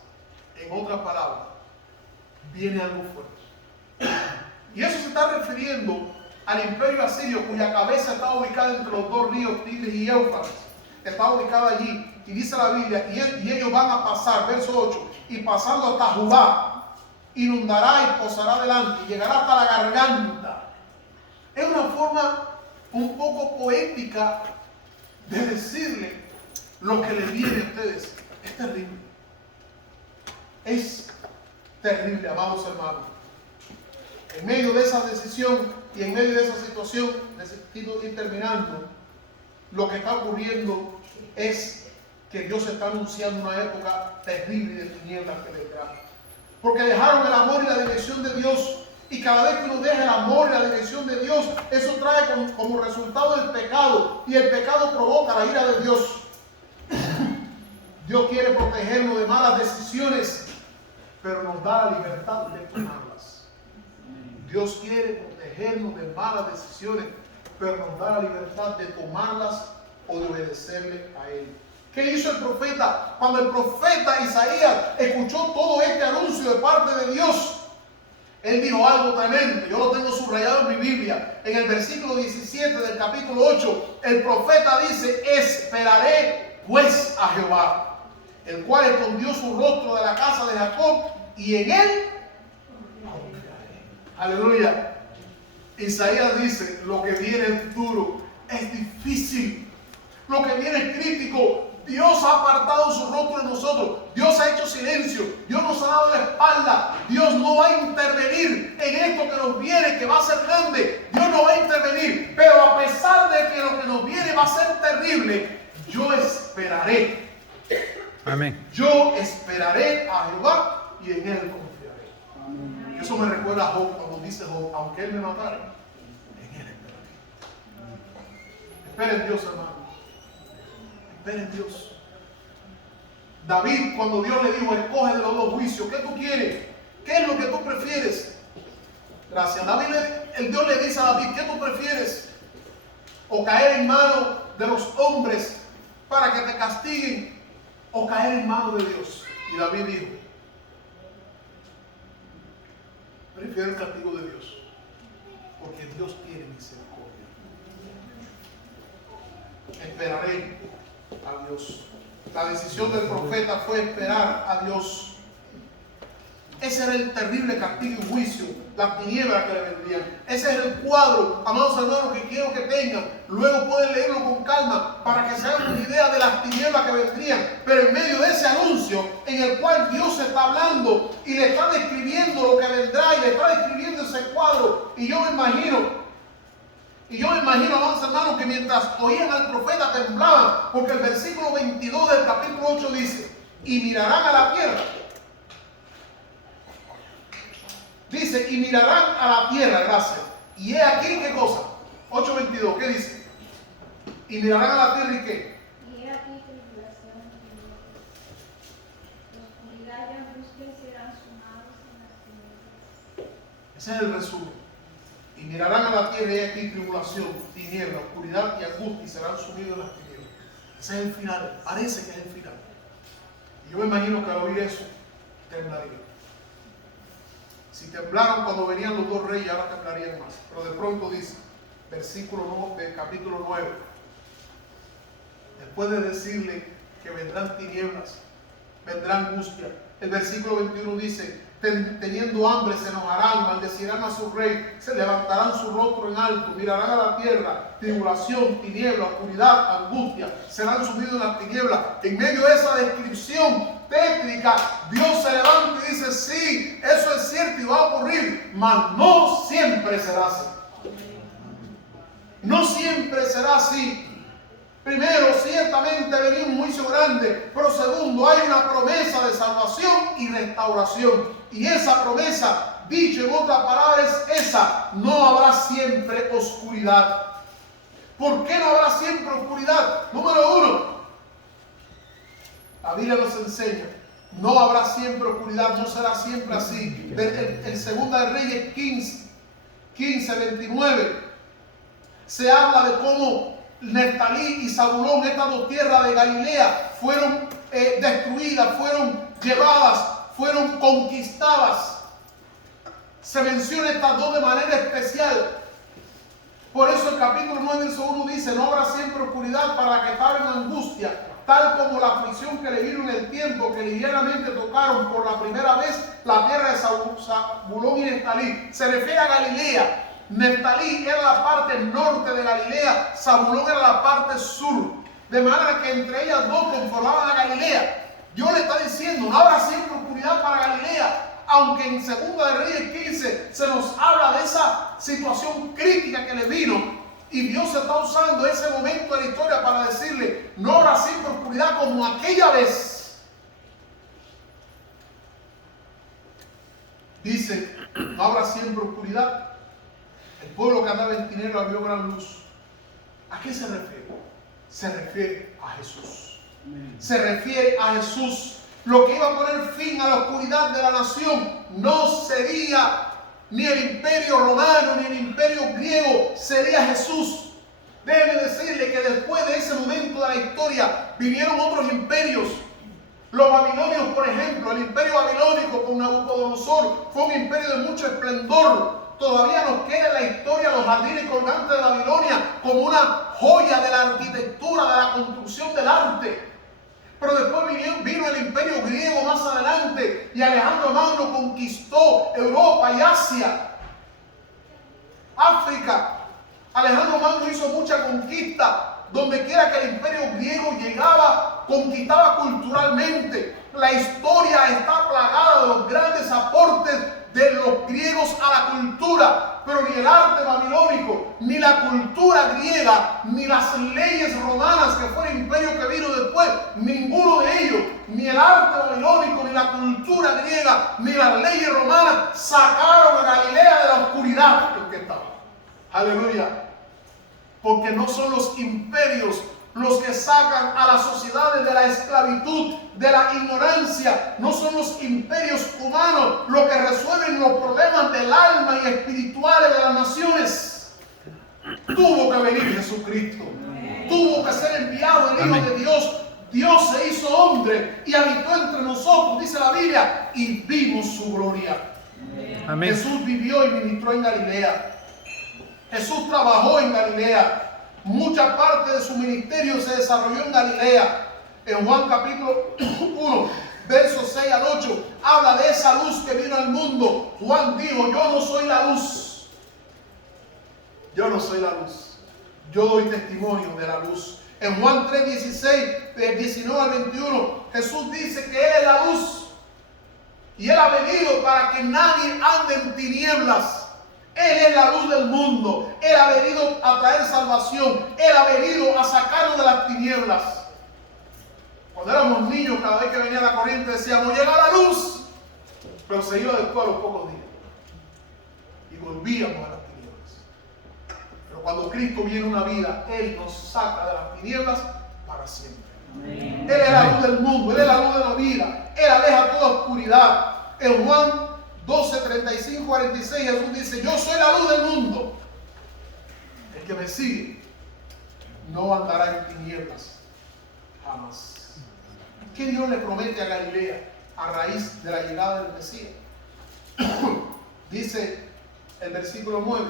En otras palabras, viene algo fuerte. Y eso se está refiriendo al imperio asirio, cuya cabeza está ubicada entre los dos ríos Tigris y Éufrates. Está ubicada allí. Y dice la Biblia, y ellos van a pasar, verso 8, y pasando hasta Jubá, inundará y posará delante, y llegará hasta la garganta. Es una forma un poco poética de decirle lo que le viene a ustedes. Es terrible. Es terrible, amados hermanos. En medio de esa decisión y en medio de esa situación, necesito ir terminando, lo que está ocurriendo es que Dios está anunciando una época terrible de tinieblas que vendrá. Porque dejaron el amor y la dirección de Dios. Y cada vez que uno deja el amor y la dirección de Dios, eso trae como resultado el pecado. Y el pecado provoca la ira de Dios. Dios quiere protegernos de malas decisiones, pero nos da la libertad de tomarlas. Dios quiere protegernos de malas decisiones, pero nos da la libertad de tomarlas o de obedecerle a Él. ¿Qué hizo el profeta? Cuando el profeta Isaías escuchó todo este anuncio de parte de Dios, él dijo algo tremendo. Yo lo tengo subrayado en mi Biblia. En el versículo 17 del capítulo 8, el profeta dice: esperaré pues a Jehová, el cual escondió su rostro de la casa de Jacob, y en él confiaré. Aleluya. Isaías dice: lo que viene es duro, es difícil, lo que viene es crítico. Dios ha apartado su rostro de nosotros. Dios ha hecho silencio. Dios nos ha dado la espalda. Dios no va a intervenir en esto que nos viene, que va a ser grande. Dios no va a intervenir. Pero a pesar de que lo que nos viene va a ser terrible, yo esperaré. Amén. Yo esperaré a Jehová y en él confiaré. Amén. Eso me recuerda a Job, cuando dice Job: aunque él me matara, en él esperaré. Espera en Dios, hermano. Espera en Dios. David, cuando Dios le dijo: escoge de los dos juicios, ¿qué tú quieres? ¿Qué es lo que tú prefieres? Gracias. Dios le dice a David: ¿qué tú prefieres? O caer en manos de los hombres para que te castiguen, o caer en manos de Dios. Y David dijo: prefiero el castigo de Dios, porque Dios tiene misericordia. Esperaré a Dios. La decisión del profeta fue esperar a Dios. Ese era el terrible castigo y juicio, las tinieblas que le vendrían. Ese es el cuadro, amados hermanos, que quiero que tengan. Luego pueden leerlo con calma para que se hagan una idea de las tinieblas que vendrían. Pero en medio de ese anuncio en el cual Dios está hablando y le está describiendo lo que vendrá y le está describiendo ese cuadro, y yo me imagino, amados hermanos, que mientras oían al profeta temblaban, porque el versículo 22 del capítulo 8 dice: y mirarán a la tierra. Dice: y mirarán a la tierra, gracias. Y he aquí, ¿qué cosa? 8:22, ¿qué dice? Y mirarán a la tierra, ¿y qué? Y he aquí tribulación y oscuridad y angustia serán sumados en las tinieblas. Ese es el resumen. Y mirarán a la tierra y aquí tribulación, tiniebla, oscuridad y angustia, y serán sumidos en las tinieblas. Ese es el final. Parece que es el final. Y yo me imagino que al oír eso, temblaría. Si temblaron cuando venían los dos reyes, ahora temblarían más. Pero de pronto dice, versículo 9, capítulo 9, después de decirle que vendrán tinieblas, vendrá angustia, el versículo 21 dice, teniendo hambre se enojarán, maldecirán a su rey, se levantarán su rostro en alto, mirarán a la tierra, tribulación, tiniebla, oscuridad, angustia, serán sumidos en las tinieblas. En medio de esa descripción técnica, Dios se levanta y dice, sí, eso es cierto y va a ocurrir, mas no siempre será así. No siempre será así. Primero, ciertamente venía un juicio grande, pero segundo, hay una promesa de salvación y restauración. Y esa promesa, dicho en otras palabras, es esa: no habrá siempre oscuridad. ¿Por qué no habrá siempre oscuridad? Número uno, la Biblia nos enseña, no habrá siempre oscuridad, no será siempre así. En Segunda de Reyes 15, 29, se habla de cómo Neftalí y Zabulón, estas dos tierras de Galilea, fueron destruidas, fueron llevadas, fueron conquistadas. Se menciona estas dos de manera especial. Por eso el capítulo 9, verso 1 dice, no habrá siempre oscuridad para que estaba en angustia, tal como la aflicción que le vino en el tiempo que ligeramente tocaron por la primera vez la tierra de Zabulón y Neftalí. Se refiere a Galilea. Neftalí era la parte norte de Galilea, Zabulón era la parte sur, de manera que entre ellas dos conformaban a Galilea. Dios le está diciendo, no habrá siempre oscuridad para Galilea, aunque en Segunda de Reyes 15 se nos habla de esa situación crítica que le vino, y Dios está usando ese momento de la historia para decirle, no habrá siempre oscuridad como aquella vez. Dice, no habrá siempre oscuridad. El pueblo que andaba en tinieblas vio gran luz. ¿A qué se refiere? Se refiere a Jesús. Se refiere a Jesús. Lo que iba a poner fin a la oscuridad de la nación no sería ni el imperio romano ni el imperio griego, sería Jesús. Déjeme decirle que después de ese momento de la historia vinieron otros imperios. Los babilonios, por ejemplo, el imperio babilónico con Nabucodonosor fue un imperio de mucho esplendor. Todavía nos queda en la historia los jardines colgantes de Babilonia como una joya de la arquitectura, de la construcción del arte. Pero después vino el imperio griego más adelante y Alejandro Magno conquistó Europa y Asia, África. Alejandro Magno hizo mucha conquista. Donde quiera que el imperio griego llegaba, conquistaba culturalmente. La historia está plagada de los grandes aportes de los griegos a la cultura, pero ni el arte babilónico, ni la cultura griega, ni las leyes romanas, que fue el imperio que vino después, ninguno de ellos, ni el arte babilónico, ni la cultura griega, ni las leyes romanas sacaron a Galilea de la oscuridad en que estaba. Aleluya. Porque no son los imperios los que sacan a las sociedades de la esclavitud, de la ignorancia. No son los imperios humanos los que resuelven los problemas del alma y espirituales de las naciones. Tuvo que venir Jesucristo. Tuvo que ser enviado el Hijo de Dios. Dios se hizo hombre y habitó entre nosotros, dice la Biblia, y vimos su gloria. Amén. Jesús vivió y ministró en Galilea. Jesús trabajó en Galilea. Mucha parte de su ministerio se desarrolló en Galilea. En Juan capítulo 1, versos 6 al 8, habla de esa luz que vino al mundo. Juan dijo, yo no soy la luz. Yo no soy la luz. Yo doy testimonio de la luz. En Juan 3, 16, del 19 al 21, Jesús dice que Él es la luz. Y Él ha venido para que nadie ande en tinieblas. Él es la luz del mundo. Él ha venido a traer salvación. Él ha venido a sacarnos de las tinieblas. Cuando éramos niños, cada vez que venía la corriente decíamos, llega la luz. Pero se iba después a los pocos días. Y volvíamos a las tinieblas. Pero cuando Cristo viene a una vida, Él nos saca de las tinieblas para siempre. Amén. Él es la luz del mundo. Él es la luz de la vida. Él aleja toda oscuridad. En Juan 12, 35, 46, Jesús dice, yo soy la luz del mundo. El que me sigue no andará en tinieblas jamás. ¿Qué Dios le promete a Galilea a raíz de la llegada del Mesías? Dice el versículo 9,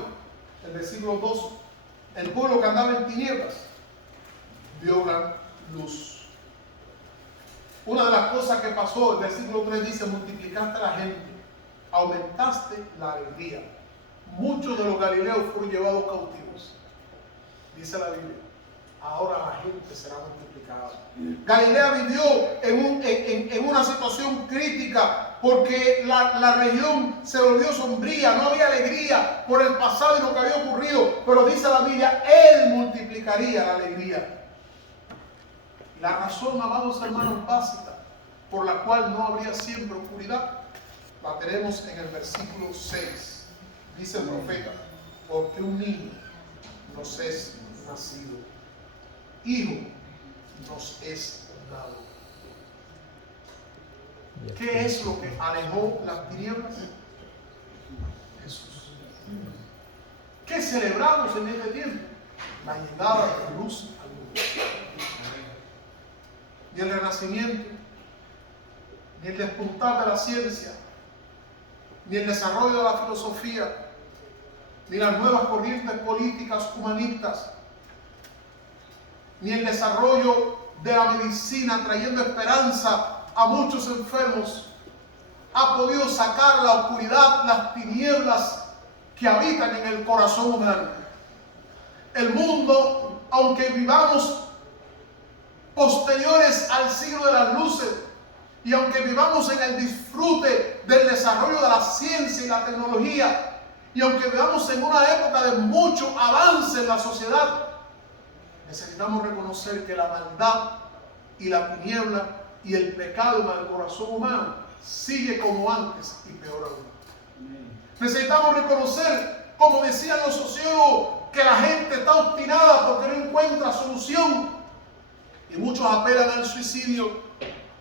el versículo 12, el pueblo que andaba en tinieblas vio gran luz. Una de las cosas que pasó, el versículo 3 dice, multiplicaste a la gente, aumentaste la alegría. Muchos de los galileos fueron llevados cautivos. Dice la Biblia, ahora la gente será multiplicada. Galilea vivió en una situación crítica porque la región se volvió sombría, no había alegría por el pasado y lo que había ocurrido. Pero dice la Biblia, Él multiplicaría la alegría. La razón, amados hermanos, básica por la cual no habría siempre oscuridad, la tenemos en el versículo 6. Dice el profeta, porque un niño nos es nacido, hijo nos es dado. ¿Qué es lo que alejó las tinieblas? Jesús. ¿Qué celebramos en este tiempo? La llegada de la luz al mundo. Ni el renacimiento, ni el despuntar de la ciencia, ni el desarrollo de la filosofía, ni las nuevas corrientes políticas humanistas, ni el desarrollo de la medicina trayendo esperanza a muchos enfermos, ha podido sacar la oscuridad, las tinieblas que habitan en el corazón humano. El mundo, aunque vivamos posteriores al siglo de las luces, y aunque vivamos en el disfrute del desarrollo de la ciencia y la tecnología, y aunque vivamos en una época de mucho avance en la sociedad, necesitamos reconocer que la maldad y la tiniebla y el pecado en el corazón humano sigue como antes y peor aún. Necesitamos reconocer, como decían los sociólogos, que la gente está obstinada porque no encuentra solución. Y muchos apelan al suicidio,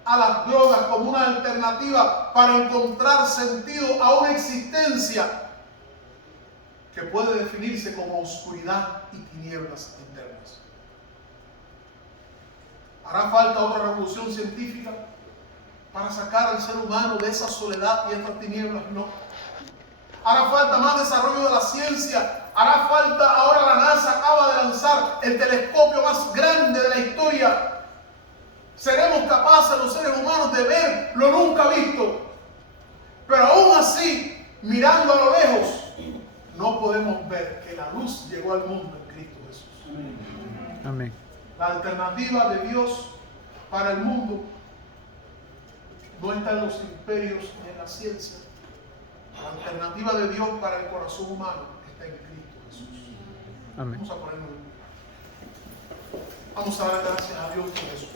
a las drogas como una alternativa para encontrar sentido a una existencia que puede definirse como oscuridad y tinieblas internas. ¿Hará falta otra revolución científica para sacar al ser humano de esa soledad y estas tinieblas? No. ¿Hará falta más desarrollo de la ciencia? ¿Hará falta, ahora la NASA acaba de lanzar el telescopio más grande de la historia? ¿Seremos capaces los seres humanos de ver lo nunca visto? Pero aún así, mirando a lo lejos, no podemos ver que la luz llegó al mundo en Cristo Jesús. Amén. La alternativa de Dios para el mundo no está en los imperios ni en la ciencia. La alternativa de Dios para el corazón humano está en Cristo Jesús. Amén. Vamos a ponernos en pie. Vamos a dar gracias a Dios por Jesús.